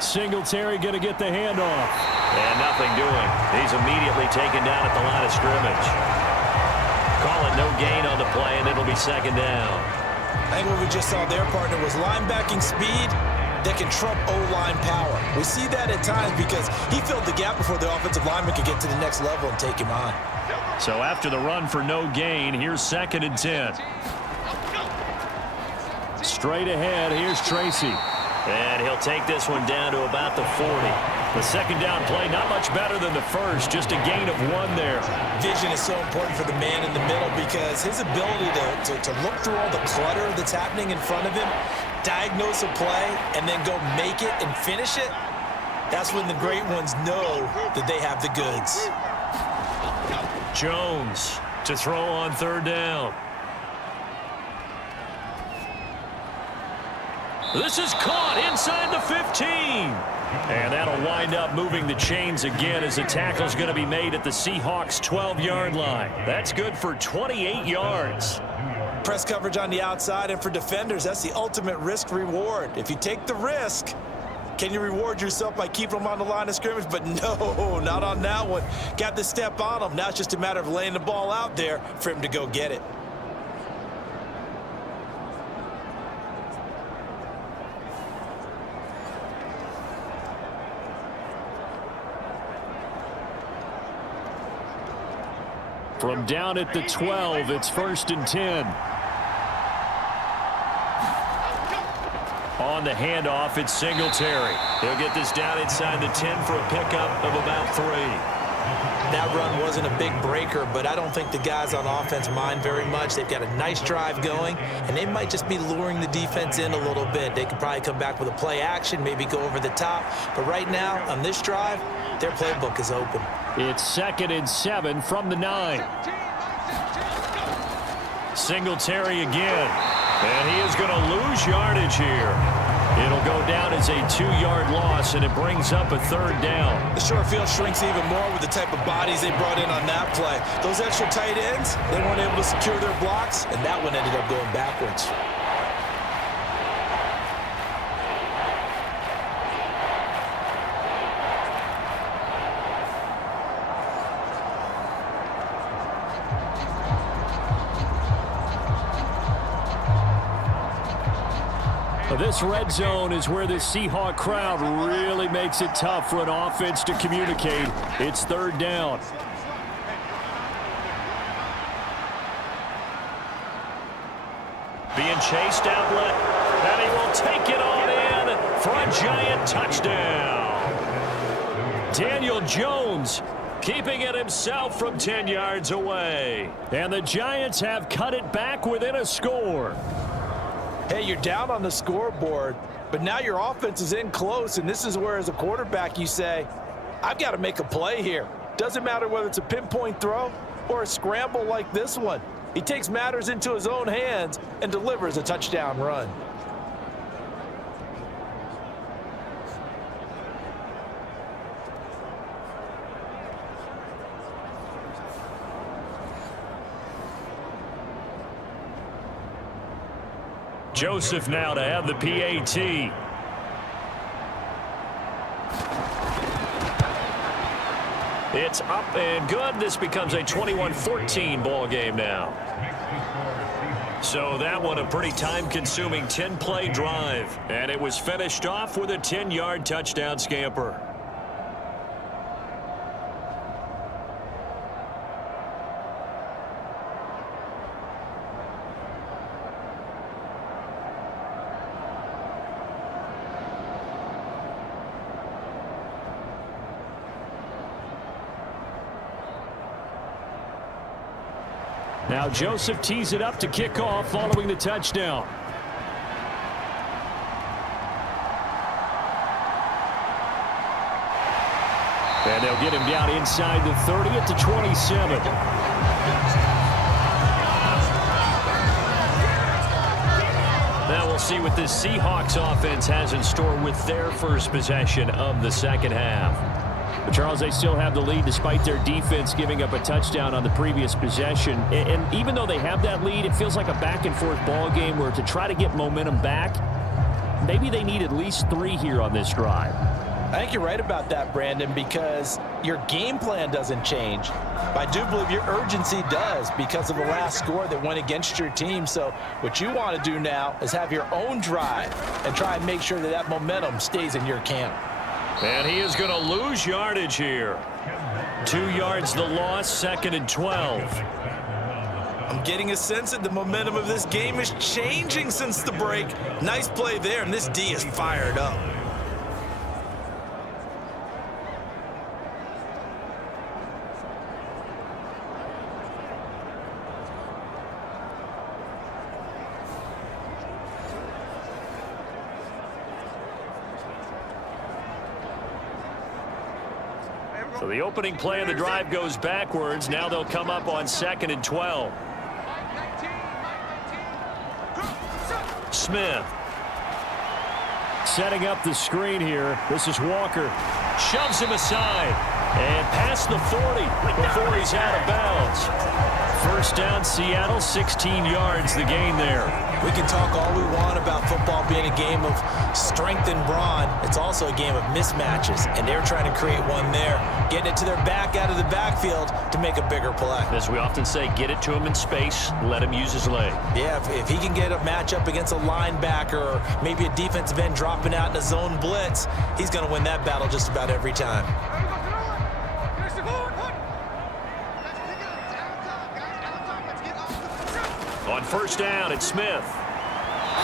Singletary going to get the handoff. And nothing doing. He's immediately taken down at the line of scrimmage. Call it no gain on the play, and it'll be second down. I think what we just saw there, partner, was linebacking speed that can trump O-line power. We see that at times because he filled the gap before the offensive lineman could get to the next level and take him on. So after the run for no gain, here's 2nd and 10. Straight ahead, here's Tracy. And he'll take this one down to about the 40. The second down play, not much better than the first, just a gain of 1 there. Vision is so important for the man in the middle because his ability to look through all the clutter that's happening in front of him, diagnose a play, and then go make it and finish it, that's when the great ones know that they have the goods. Jones to throw on third down. This is caught inside the 15. And that'll wind up moving the chains again as the tackle's going to be made at the Seahawks' 12-yard line. That's good for 28 yards. Press coverage on the outside, and for defenders, that's the ultimate risk-reward. If you take the risk, can you reward yourself by keeping them on the line of scrimmage? But no, not on that one. Got the step on him. Now it's just a matter of laying the ball out there for him to go get it. From down at the 12, it's 1st and 10. On the handoff, it's Singletary. He'll get this down inside the 10 for a pickup of about 3. That run wasn't a big breaker, but I don't think the guys on offense mind very much. They've got a nice drive going, and they might just be luring the defense in a little bit. They could probably come back with a play action, maybe go over the top. But right now, on this drive, their playbook is open. It's 2nd and 7 from the 9. Singletary again. And he is going to lose yardage here. It'll go down as a 2-yard loss, and it brings up a third down. The short field shrinks even more with the type of bodies they brought in on that play. Those extra tight ends, they weren't able to secure their blocks, and that one ended up going backwards. This red zone is where the Seahawk crowd really makes it tough for an offense to communicate. It's third down. Being chased outlet, and he will take it on in for a Giant touchdown. Daniel Jones keeping it himself from 10 yards away. And the Giants have cut it back within a score. Hey, you're down on the scoreboard, but now your offense is in close, and this is where, as a quarterback, you say, I've got to make a play here. Doesn't matter whether it's a pinpoint throw or a scramble like this one. He takes matters into his own hands and delivers a touchdown run. Joseph now to have the PAT. It's up and good. This becomes a 21-14 ball game now. So that one a pretty time-consuming 10-play drive. And it was finished off with a 10-yard touchdown scamper. Now Joseph tees it up to kick off following the touchdown. And they'll get him down inside the 30 at the 27. Now we'll see what this Seahawks offense has in store with their first possession of the second half. But Charles, they still have the lead despite their defense giving up a touchdown on the previous possession. And even though they have that lead, it feels like a back-and-forth ball game where to try to get momentum back, maybe they need at least 3 here on this drive. I think you're right about that, Brandon, because your game plan doesn't change. But I do believe your urgency does because of the last score that went against your team. So what you want to do now is have your own drive and try and make sure that that momentum stays in your camp. And he is going to lose yardage here. 2 yards the loss, 2nd and 12. I'm getting a sense that the momentum of this game is changing since the break. Nice play there, and this D is fired up. So the opening play of the drive goes backwards. Now they'll come up on 2nd and 12. Smith. Setting up the screen here. This is Walker. Shoves him aside. And past the 40 before he's out of bounds. First down, Seattle, 16 yards the gain there. We can talk all we want about football being a game of strength and brawn. It's also a game of mismatches, and they're trying to create one there, getting it to their back out of the backfield to make a bigger play. As we often say, get it to him in space, let him use his leg. Yeah, if he can get a matchup against a linebacker or maybe a defensive end dropping out in a zone blitz, he's going to win that battle just about every time. On first down, it's Smith.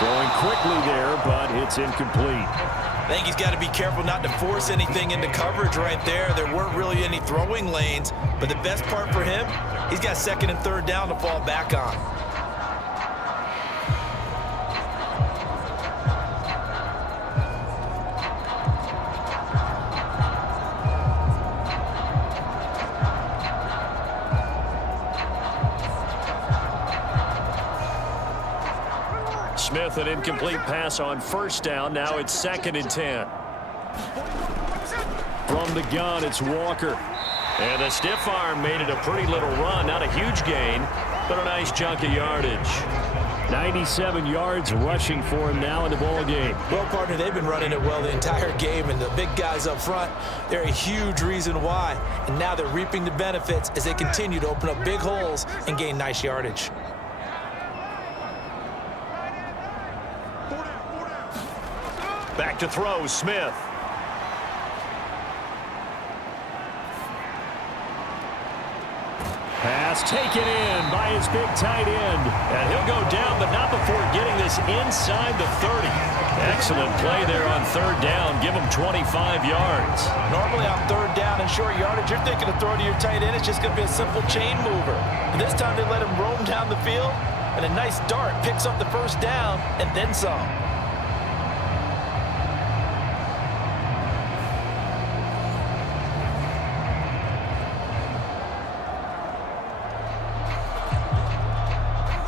Throwing quickly there, but it's incomplete. I think he's got to be careful not to force anything into coverage right there. There weren't really any throwing lanes, but the best part for him, he's got 2nd and 3rd down to fall back on. Smith, an incomplete pass on first down. Now it's 2nd and 10. From the gun, it's Walker. And the stiff arm made it a pretty little run. Not a huge gain, but a nice chunk of yardage. 97 yards rushing for him now in the ball game. Well, partner, they've been running it well the entire game, and the big guys up front, they're a huge reason why. And now they're reaping the benefits as they continue to open up big holes and gain nice yardage. Back to throw, Smith. Pass It's taken in by his big tight end. And he'll go down, but not before getting this inside the 30. Excellent play there on third down. Give him 25 yards. Normally on third down and short yardage, you're thinking of throwing to your tight end. It's just going to be a simple chain mover. But this time they let him roam down the field, and a nice dart picks up the first down and then some.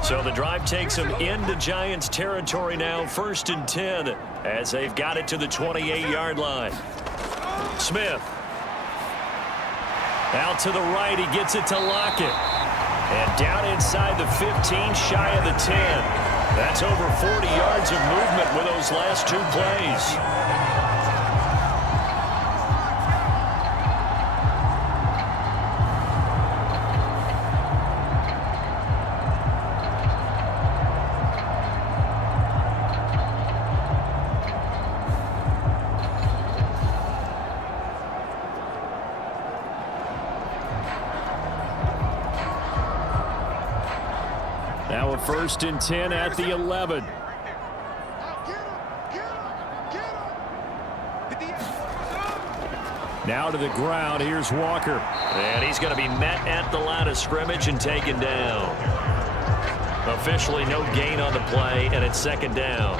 So the drive takes them into Giants territory now, 1st and 10, as they've got it to the 28-yard line. Smith. Out to the right, he gets it to Lockett. And down inside the 15, shy of the 10. That's over 40 yards of movement with those last 2 plays. Now a 1st and 10 at the 11. Now to the ground. Here's Walker. And he's going to be met at the line of scrimmage and taken down. Officially no gain on the play, and it's 2nd down.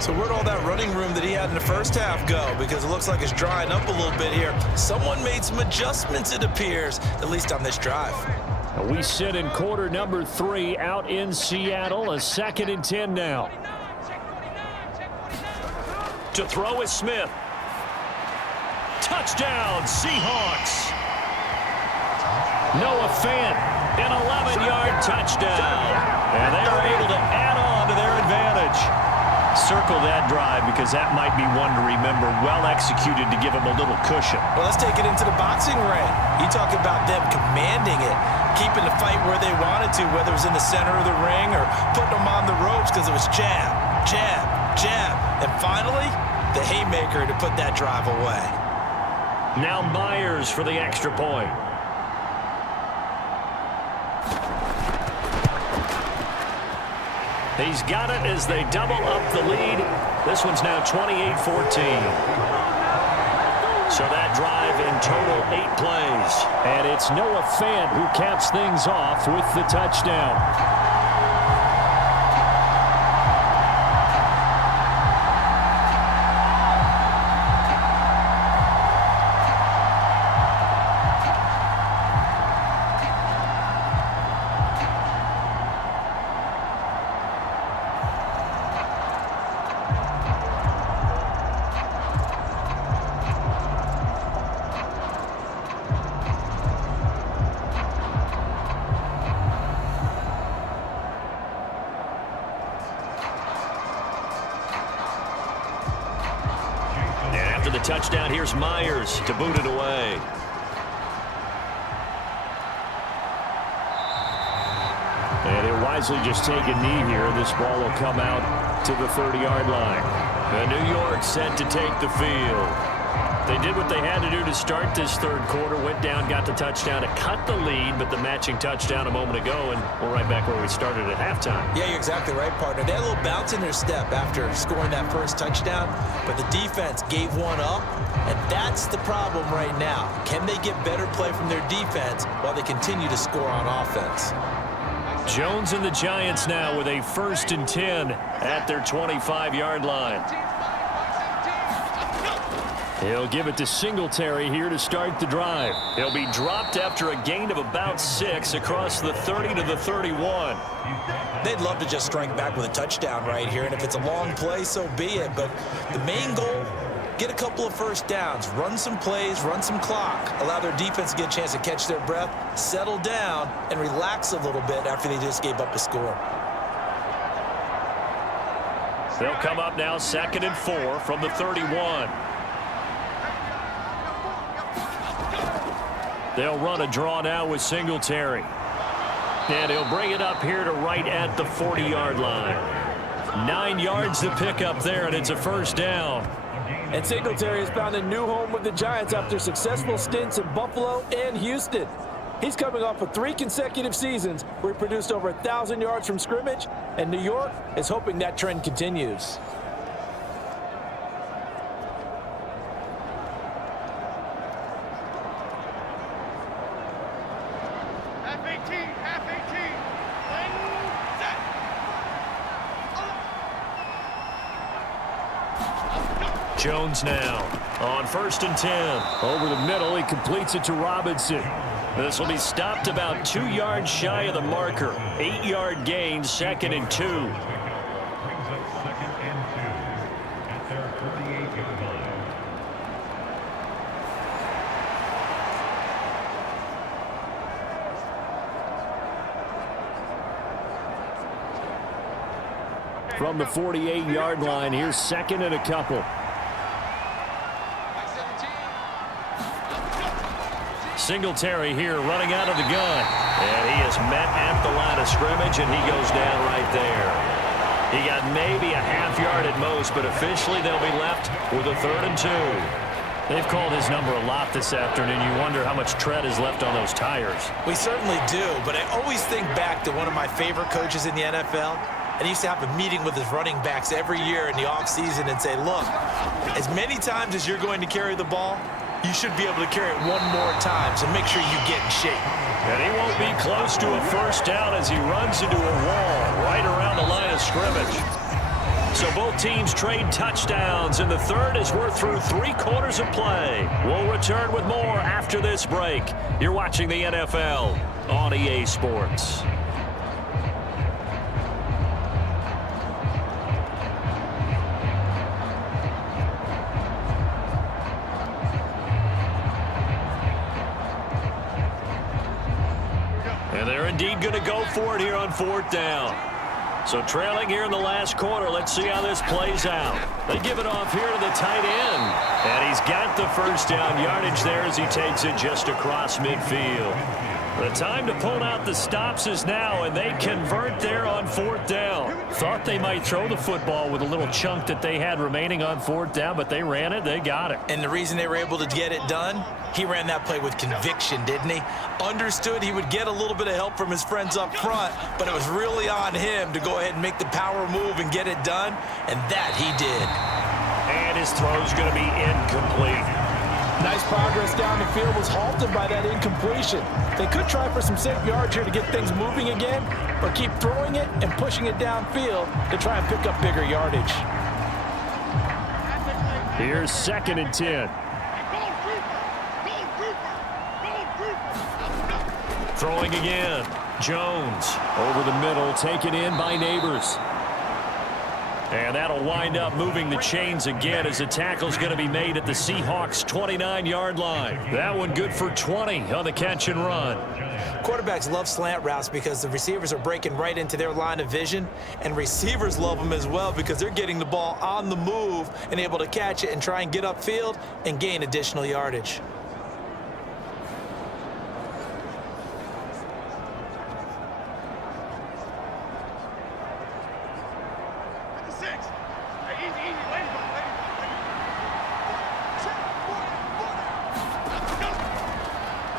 So where'd all that running room that he had in the first half go? Because it looks like it's drying up a little bit here. Someone made some adjustments, it appears, at least on this drive. We sit in quarter number 3 out in Seattle. A 2nd and 10 now. To throw is Smith. Touchdown, Seahawks. Noah Fant, an 11-yard touchdown. And they are able to add on to their advantage. Circle that drive because that might be one to remember. Well executed to give them a little cushion. Well, let's take it into the boxing ring. You talk about them commanding it, keeping the fight where they wanted to, whether it was in the center of the ring or putting them on the ropes because it was jab, jab, jab. And finally, the haymaker to put that drive away. Now Myers for the extra point. He's got it as they double up the lead. This one's now 28-14. So that drive in total 8 plays. And it's Noah Fant who caps things off with the touchdown. After the touchdown, here's Myers to boot it away. And he'll wisely just take a knee here. This ball will come out to the 30-yard line. And New York set to take the field. They did what they had to do to start this third quarter. Went down, got the touchdown to cut the lead, but the matching touchdown a moment ago, and we're right back where we started at halftime. Yeah, you're exactly right, partner. They had a little bounce in their step after scoring that first touchdown, but the defense gave one up, and that's the problem right now. Can they get better play from their defense while they continue to score on offense? Jones and the Giants now with a 1st and 10 at their 25-yard line. He'll give it to Singletary here to start the drive. He'll be dropped after a gain of about 6 across the 30 to the 31. They'd love to just strike back with a touchdown right here, and if it's a long play, so be it. But the main goal, get a couple of first downs, run some plays, run some clock, allow their defense to get a chance to catch their breath, settle down, and relax a little bit after they just gave up a score. They'll come up now 2nd and 4 from the 31. They'll run a draw now with Singletary. And he'll bring it up here to right at the 40-yard line. 9 yards to pick up there, and it's a first down. And Singletary has found a new home with the Giants after successful stints in Buffalo and Houston. He's coming off of 3 consecutive seasons where he produced over 1,000 yards from scrimmage, and New York is hoping that trend continues. Jones now on 1st and 10. Over the middle, he completes it to Robinson. This will be stopped about 2 yards shy of the marker. 8-yard gain, 2nd and 2. Brings up 2nd and 2 at their 38-yard line. From the 48-yard line, here's 2nd and a couple. Singletary here running out of the gun. And he is met at the line of scrimmage, and he goes down right there. He got maybe a half yard at most, but officially they'll be left with a 3rd and 2. They've called his number a lot this afternoon. You wonder how much tread is left on those tires. We certainly do, but I always think back to one of my favorite coaches in the NFL. And he used to have a meeting with his running backs every year in the offseason and say, look, as many times as you're going to carry the ball, you should be able to carry it 1 more time, so make sure you get in shape. And he won't be close to a 1st down as he runs into a wall right around the line of scrimmage. So both teams trade touchdowns, and the 3rd as we're through 3 quarters of play. We'll return with more after this break. You're watching the NFL on EA Sports. And they're indeed going to go for it here on 4th down. So trailing here in the last quarter, let's see how this plays out. They give it off here to the tight end. And he's got the 1st down yardage there as he takes it just across midfield. The time to pull out the stops is now, and they convert there on 4th down. Thought they might throw the football with a little chunk that they had remaining on 4th down, but they ran it, they got it. And the reason they were able to get it done, he ran that play with conviction, didn't he? Understood he would get a little bit of help from his friends up front, but it was really on him to go ahead and make the power move and get it done, and that he did. And his throw's going to be incomplete. Nice progress down the field was halted by that incompletion. They could try for some safe yards here to get things moving again, or keep throwing it and pushing it downfield to try and pick up bigger yardage. Here's 2nd and 10. Throwing again. Jones. Over the middle, taken in by Neighbors. And that'll wind up moving the chains again as the tackle's going to be made at the Seahawks' 29-yard line. That one good for 20 on the catch and run. Quarterbacks love slant routes because the receivers are breaking right into their line of vision, and receivers love them as well because they're getting the ball on the move and able to catch it and try and get upfield and gain additional yardage.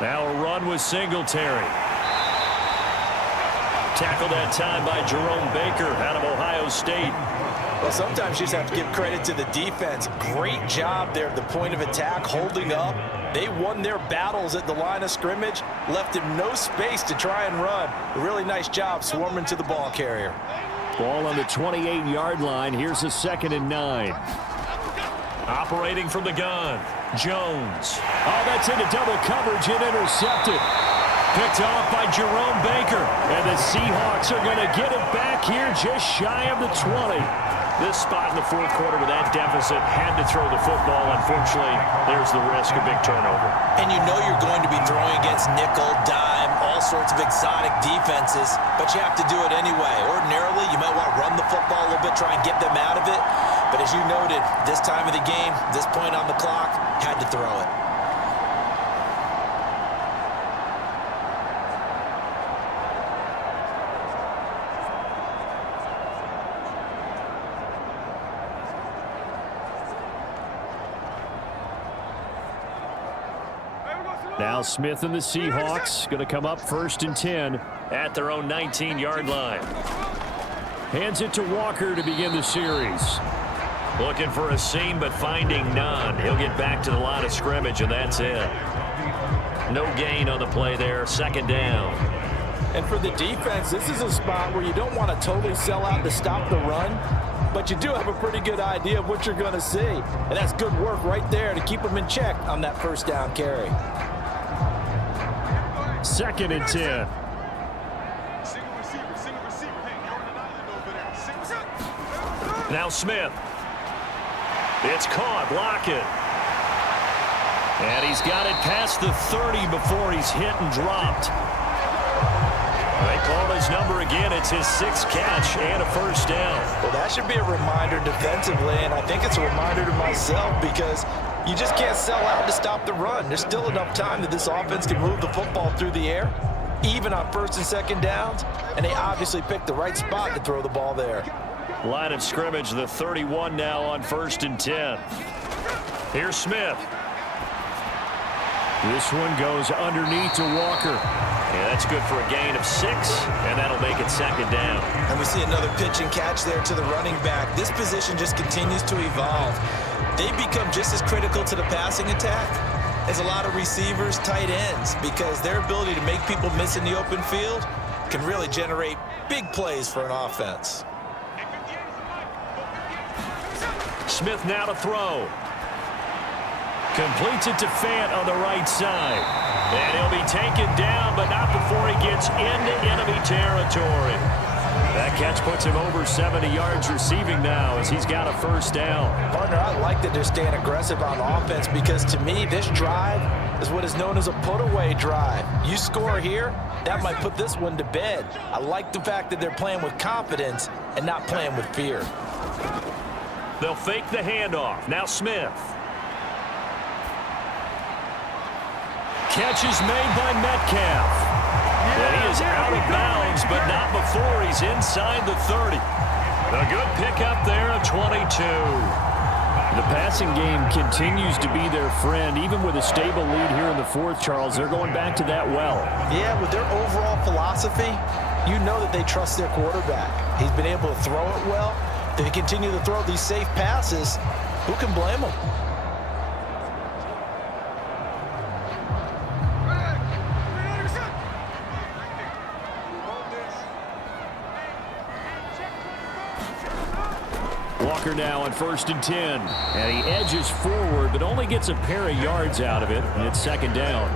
Now a run with Singletary. Tackled that time by Jerome Baker out of Ohio State. Well, sometimes you just have to give credit to the defense. Great job there at the point of attack, holding up. They won their battles at the line of scrimmage, left him no space to try and run. A really nice job swarming to the ball carrier. Ball on the 28-yard line. Here's a 2nd and 9. Operating from the gun, Jones. Oh, that's into double coverage and intercepted. Picked off by Jerome Baker. And the Seahawks are going to get it back here just shy of the 20. This spot in the 4th quarter with that deficit had to throw the football. Unfortunately, there's the risk of big turnover. And you know you're going to be throwing against nickel, dime, all sorts of exotic defenses, but you have to do it anyway. Ordinarily, you might want to run the football a little bit, try and get them out of it. But as you noted, this time of the game, this point on the clock, had to throw it. Now Smith and the Seahawks going to come up 1st and 10 at their own 19-yard line. Hands it to Walker to begin the series. Looking for a seam, but finding none. He'll get back to the line of scrimmage, and that's it. No gain on the play there. 2nd down. And for the defense, this is a spot where you don't want to totally sell out to stop the run, but you do have a pretty good idea of what you're going to see. And that's good work right there to keep them in check on that 1st down carry. 2nd and 10. Now Smith. It's caught. Block it. And he's got it past the 30 before he's hit and dropped. They call his number again. It's his 6th catch and a 1st down. Well, that should be a reminder defensively, and I think it's a reminder to myself because you just can't sell out to stop the run. There's still enough time that this offense can move the football through the air, even on 1st and 2nd downs, and they obviously picked the right spot to throw the ball there. Line of scrimmage, the 31 now on 1st and 10. Here's Smith. This one goes underneath to Walker. Yeah, that's good for a gain of 6, and that'll make it 2nd down. And we see another pitch and catch there to the running back. This position just continues to evolve. They become just as critical to the passing attack as a lot of receivers, tight ends, because their ability to make people miss in the open field can really generate big plays for an offense. Smith now to throw. Completes it to Fant on the right side. And he'll be taken down, but not before he gets into enemy territory. That catch puts him over 70 yards receiving now as he's got a 1st down. Partner, I like that they're staying aggressive on offense because to me, this drive is what is known as a put-away drive. You score here, that might put this one to bed. I like the fact that they're playing with confidence and not playing with fear. They'll fake the handoff. Now Smith. Catch is made by Metcalf. And he is out of bounds, but not before he's inside the 30. A good pickup there of 22. The passing game continues to be their friend. Even with a stable lead here in the 4th, Charles, they're going back to that well. Yeah, with their overall philosophy, you know that they trust their quarterback. He's been able to throw it well. They continue to throw these safe passes. Who can blame them? Walker now on 1st and 10. And he edges forward, but only gets a pair of yards out of it. And it's 2nd down.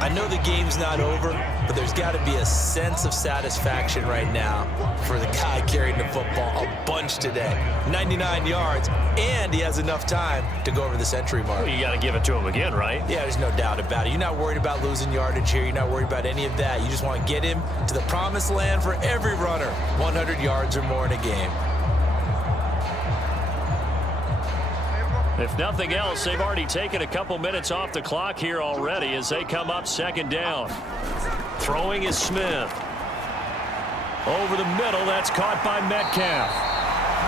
I know the game's not over, but there's got to be a sense of satisfaction right now for the guy carrying the football a bunch today. 99 yards, and he has enough time to go over the century mark. Well, you got to give it to him again, right? Yeah, there's no doubt about it. You're not worried about losing yardage here. You're not worried about any of that. You just want to get him to the promised land for every runner, 100 yards or more in a game. If nothing else, they've already taken a couple minutes off the clock here already as they come up 2nd down. Throwing is Smith. Over the middle, that's caught by Metcalf.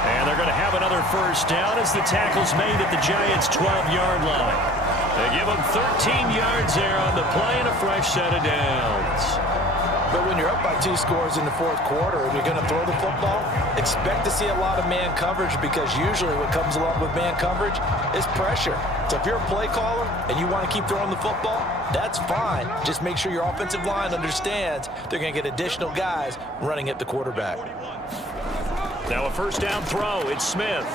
And they're going to have another 1st down as the tackle's made at the Giants' 12-yard line. They give them 13 yards there on the play and a fresh set of downs. But when you're up by 2 scores in the 4th quarter and you're going to throw the football, expect to see a lot of man coverage because usually what comes along with man coverage is pressure. So if you're a play caller and you want to keep throwing the football, that's fine. Just make sure your offensive line understands they're going to get additional guys running at the quarterback. Now a 1st down throw. It's Smith.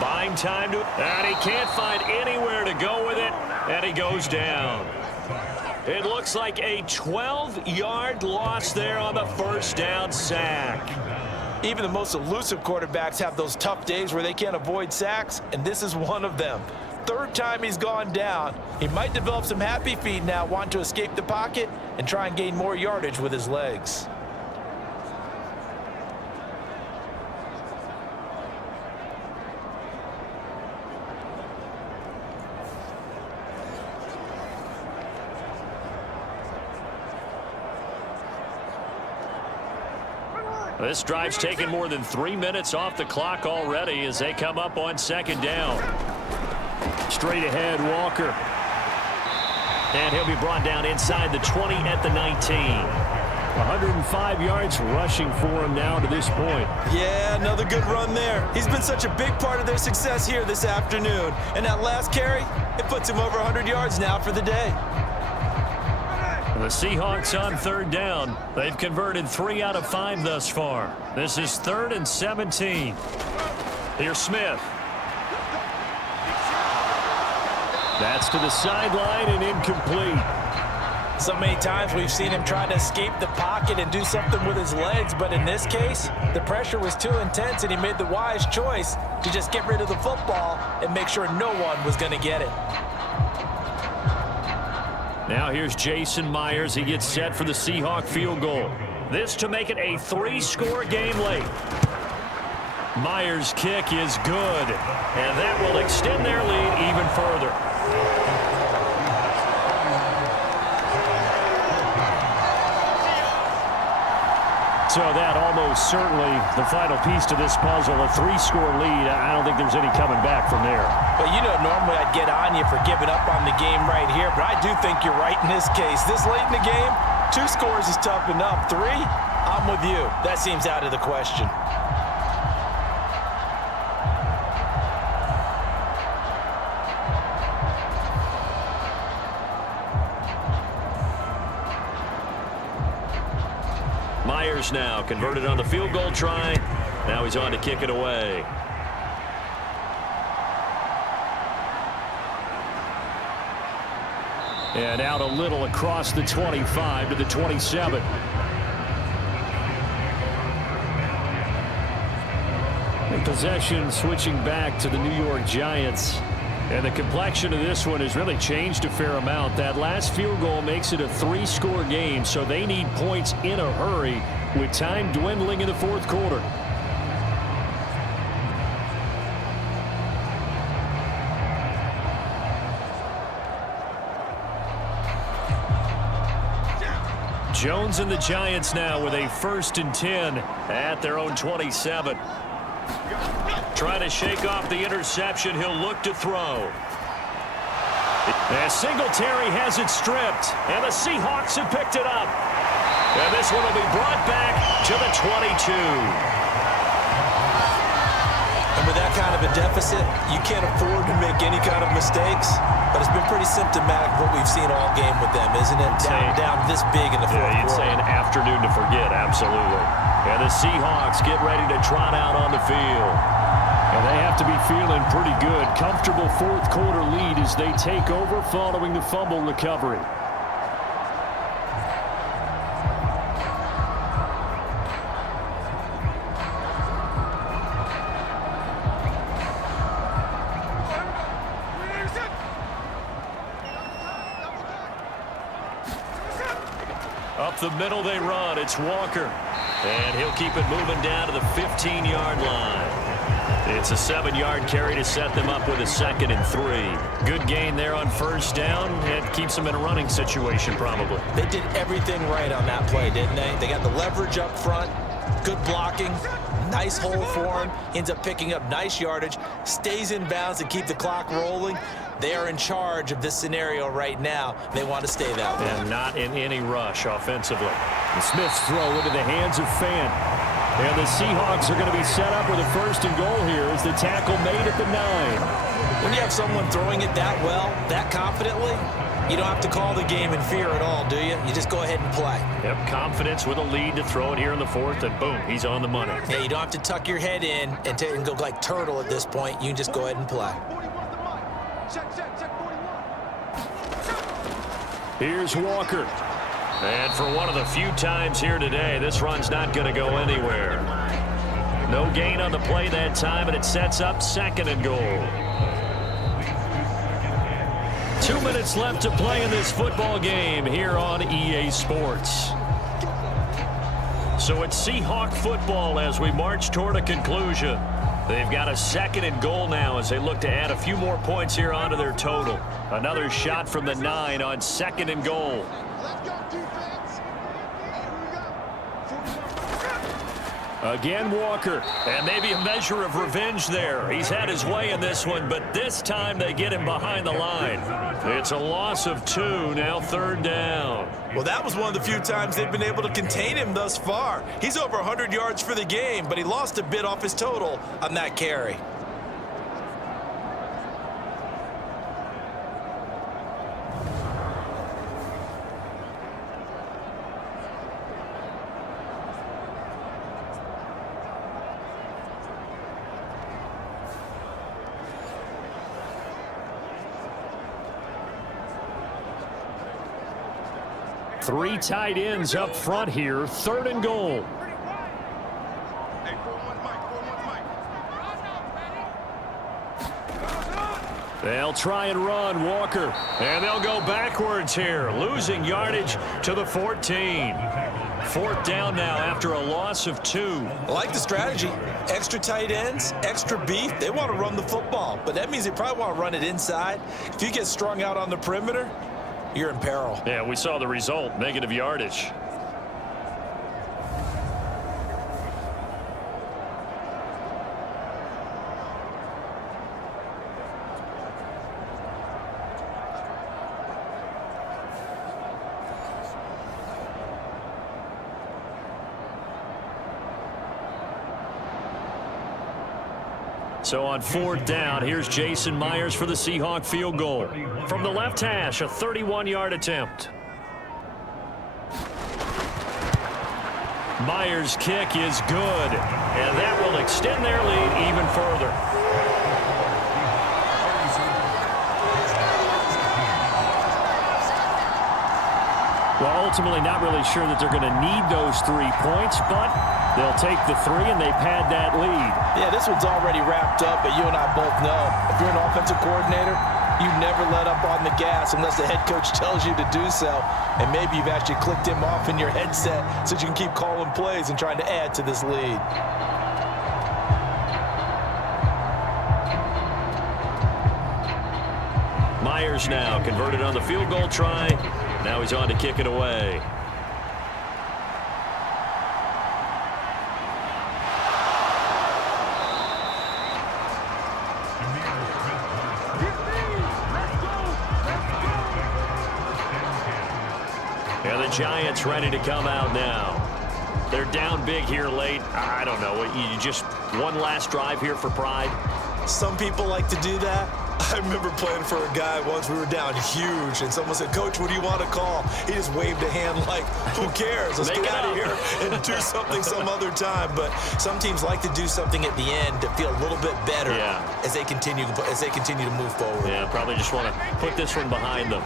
Buying time to... And he can't find anywhere to go with it. And he goes down. It looks like a 12-yard loss there on the 1st down sack. Even the most elusive quarterbacks have those tough days where they can't avoid sacks, and this is one of them. 3rd time he's gone down. He might develop some happy feet now, wanting to escape the pocket and try and gain more yardage with his legs. This drive's taken more than 3 minutes off the clock already as they come up on 2nd down. Straight ahead, Walker. And he'll be brought down inside the 20 at the 19. 105 yards rushing for him now to this point. Yeah, another good run there. He's been such a big part of their success here this afternoon. And that last carry, it puts him over 100 yards now for the day. The Seahawks on third down. They've converted 3 out of 5 thus far. This is 3rd and 17. Here's Smith. That's to the sideline and incomplete. So many times we've seen him try to escape the pocket and do something with his legs, but in this case, the pressure was too intense and he made the wise choice to just get rid of the football and make sure no one was going to get it. Now here's Jason Myers. He gets set for the Seahawk field goal. This to make it a 3-score game late. Myers' kick is good, and that will extend their lead even further. So that almost certainly the final piece to this puzzle, a 3-score lead. I don't think there's any coming back from there. But you know, normally I'd get on you for giving up on the game right here, but I do think you're right in this case. This late in the game, 2 scores is tough enough. 3, I'm with you. That seems out of the question. Myers now converted on the field goal try. Now he's on to kick it away. And out a little across the 25 to the 27. And possession switching back to the New York Giants. And the complexion of this one has really changed a fair amount. That last field goal makes it a 3-score game, so they need points in a hurry with time dwindling in the 4th quarter. Jones and the Giants now with a 1st and 10 at their own 27. Trying to shake off the interception. He'll look to throw. As Singletary has it stripped, and the Seahawks have picked it up. And this one will be brought back to the 22. And with that kind of a deficit, you can't afford to make any kind of mistakes. But it's been pretty symptomatic of what we've seen all game with them, isn't it? Down this big in the 4th quarter. You'd say an afternoon to forget, absolutely. And the Seahawks get ready to trot out on the field. And they have to be feeling pretty good. Comfortable 4th quarter lead as they take over following the fumble recovery. Up the middle they run. It's Walker. And he'll keep it moving down to the 15-yard line. It's a 7-yard carry to set them up with a 2nd and 3. Good gain there on 1st down. It keeps them in a running situation probably. They did everything right on that play, didn't they? They got the leverage up front, good blocking, nice hole for him. Ends up picking up nice yardage, stays in bounds to keep the clock rolling. They are in charge of this scenario right now. They want to stay that way. And not in any rush offensively. And Smith's throw into the hands of Fant. And the Seahawks are going to be set up with a 1st and goal here as the tackle made at the 9. When you have someone throwing it that well, that confidently, you don't have to call the game in fear at all, do you? You just go ahead and play. Yep, confidence with a lead to throw it here in the 4th, and boom, he's on the money. Yeah, you don't have to tuck your head in and go like turtle at this point. You can just go ahead and play. Here's Walker. And for one of the few times here today, this run's not going to go anywhere. No gain on the play that time, and it sets up 2nd and goal. 2 minutes left to play in this football game here on EA Sports. So it's Seahawk football as we march toward a conclusion. They've got a 2nd and goal now as they look to add a few more points here onto their total. Another shot from the 9 on 2nd and goal. Again, Walker. And maybe a measure of revenge there. He's had his way in this one, but this time they get him behind the line. It's a loss of 2, now 3rd down. Well, that was one of the few times they've been able to contain him thus far. He's over 100 yards for the game, but he lost a bit off his total on that carry. Three tight ends up front here, 3rd and goal. They'll try and run, Walker. And they'll go backwards here, losing yardage to the 14. 4th down now after a loss of 2. I like the strategy. Extra tight ends, extra beef. They want to run the football, but that means they probably want to run it inside. If you get strung out on the perimeter, you're in peril. Yeah, we saw the result, negative yardage. So on 4th down, here's Jason Myers for the Seahawk field goal. From the left hash, a 31-yard attempt. Myers' kick is good, and that will extend their lead even further. Well, ultimately not really sure that they're going to need those 3 points, but they'll take the 3 and they pad that lead. Yeah, this one's already wrapped up, but you and I both know if you're an offensive coordinator, you never let up on the gas unless the head coach tells you to do so. And maybe you've actually clicked him off in your headset so you can keep calling plays and trying to add to this lead. Myers now converted on the field goal try. Now he's on to kick it away. And the Giants ready to come out now. They're down big here late. I don't know. You just one last drive here for pride? Some people like to do that. I remember playing for a guy once. We were down huge, and someone said, "Coach, what do you want to call?" He just waved a hand like, "Who cares? Let's get out of here and do something some other time." But some teams like to do something at the end to feel a little bit better as they continue to move forward. Yeah, probably just want to put this one behind them.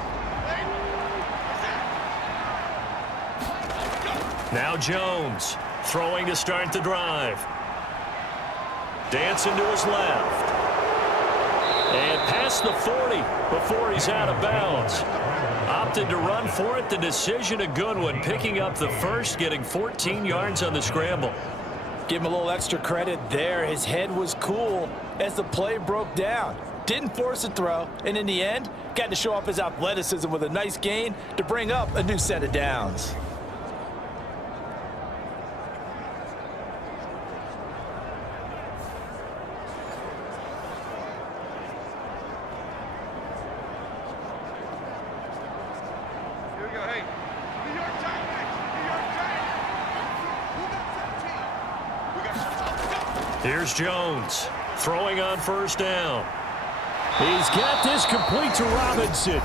Now Jones throwing to start the drive. Dancing to his left. And past the 40 before he's out of bounds. Opted to run for it. The decision a good one. Picking up the first, getting 14 yards on the scramble. Give him a little extra credit there. His head was cool as the play broke down. Didn't force a throw, and in the end, got to show off his athleticism with a nice gain to bring up a new set of downs. Here's Jones throwing on 1st down. He's got this complete to Robinson.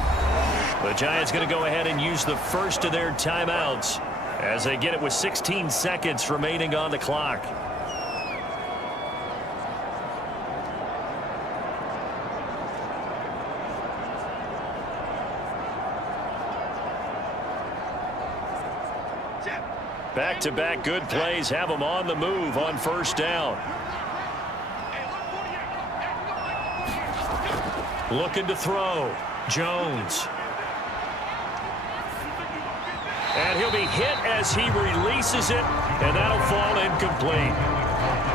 The Giants going to go ahead and use the first of their timeouts as they get it with 16 seconds remaining on the clock. Back-to-back good plays have them on the move on 1st down. Looking to throw. Jones. And he'll be hit as he releases it, and that'll fall incomplete.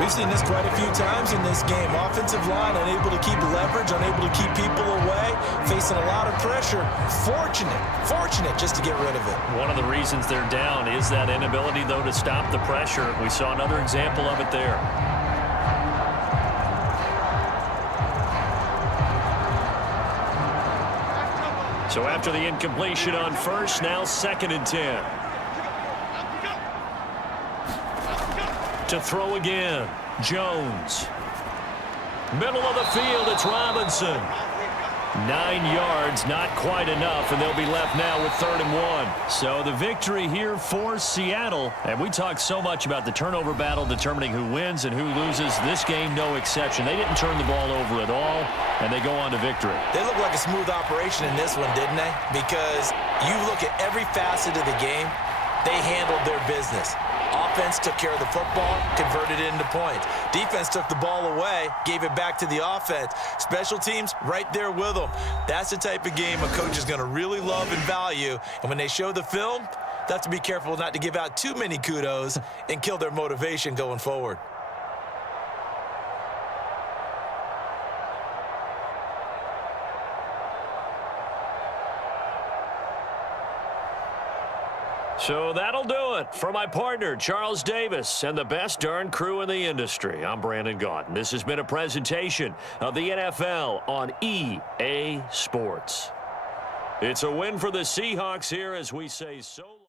We've seen this quite a few times in this game. Offensive line unable to keep leverage, unable to keep people away, facing a lot of pressure. Fortunate just to get rid of it. One of the reasons they're down is that inability, though, to stop the pressure. We saw another example of it there. So after the incompletion on first, now 2nd and 10. To throw again, Jones. Middle of the field, it's Robinson. 9 yards, not quite enough, and they'll be left now with 3rd and 1. So the victory here for Seattle. And we talk so much about the turnover battle determining who wins and who loses. This game, no exception. They didn't turn the ball over at all, and they go on to victory. They look like a smooth operation in this one, didn't they? Because you look at every facet of the game, they handled their business. Offense took care of the football, converted it into points. Defense took the ball away, gave it back to the offense. Special teams, right there with them. That's the type of game a coach is going to really love and value. And when they show the film, they have to be careful not to give out too many kudos and kill their motivation going forward. So that'll do it for my partner, Charles Davis, and the best darn crew in the industry. I'm Brandon Gaudin. This has been a presentation of the NFL on EA Sports. It's a win for the Seahawks here as we say so.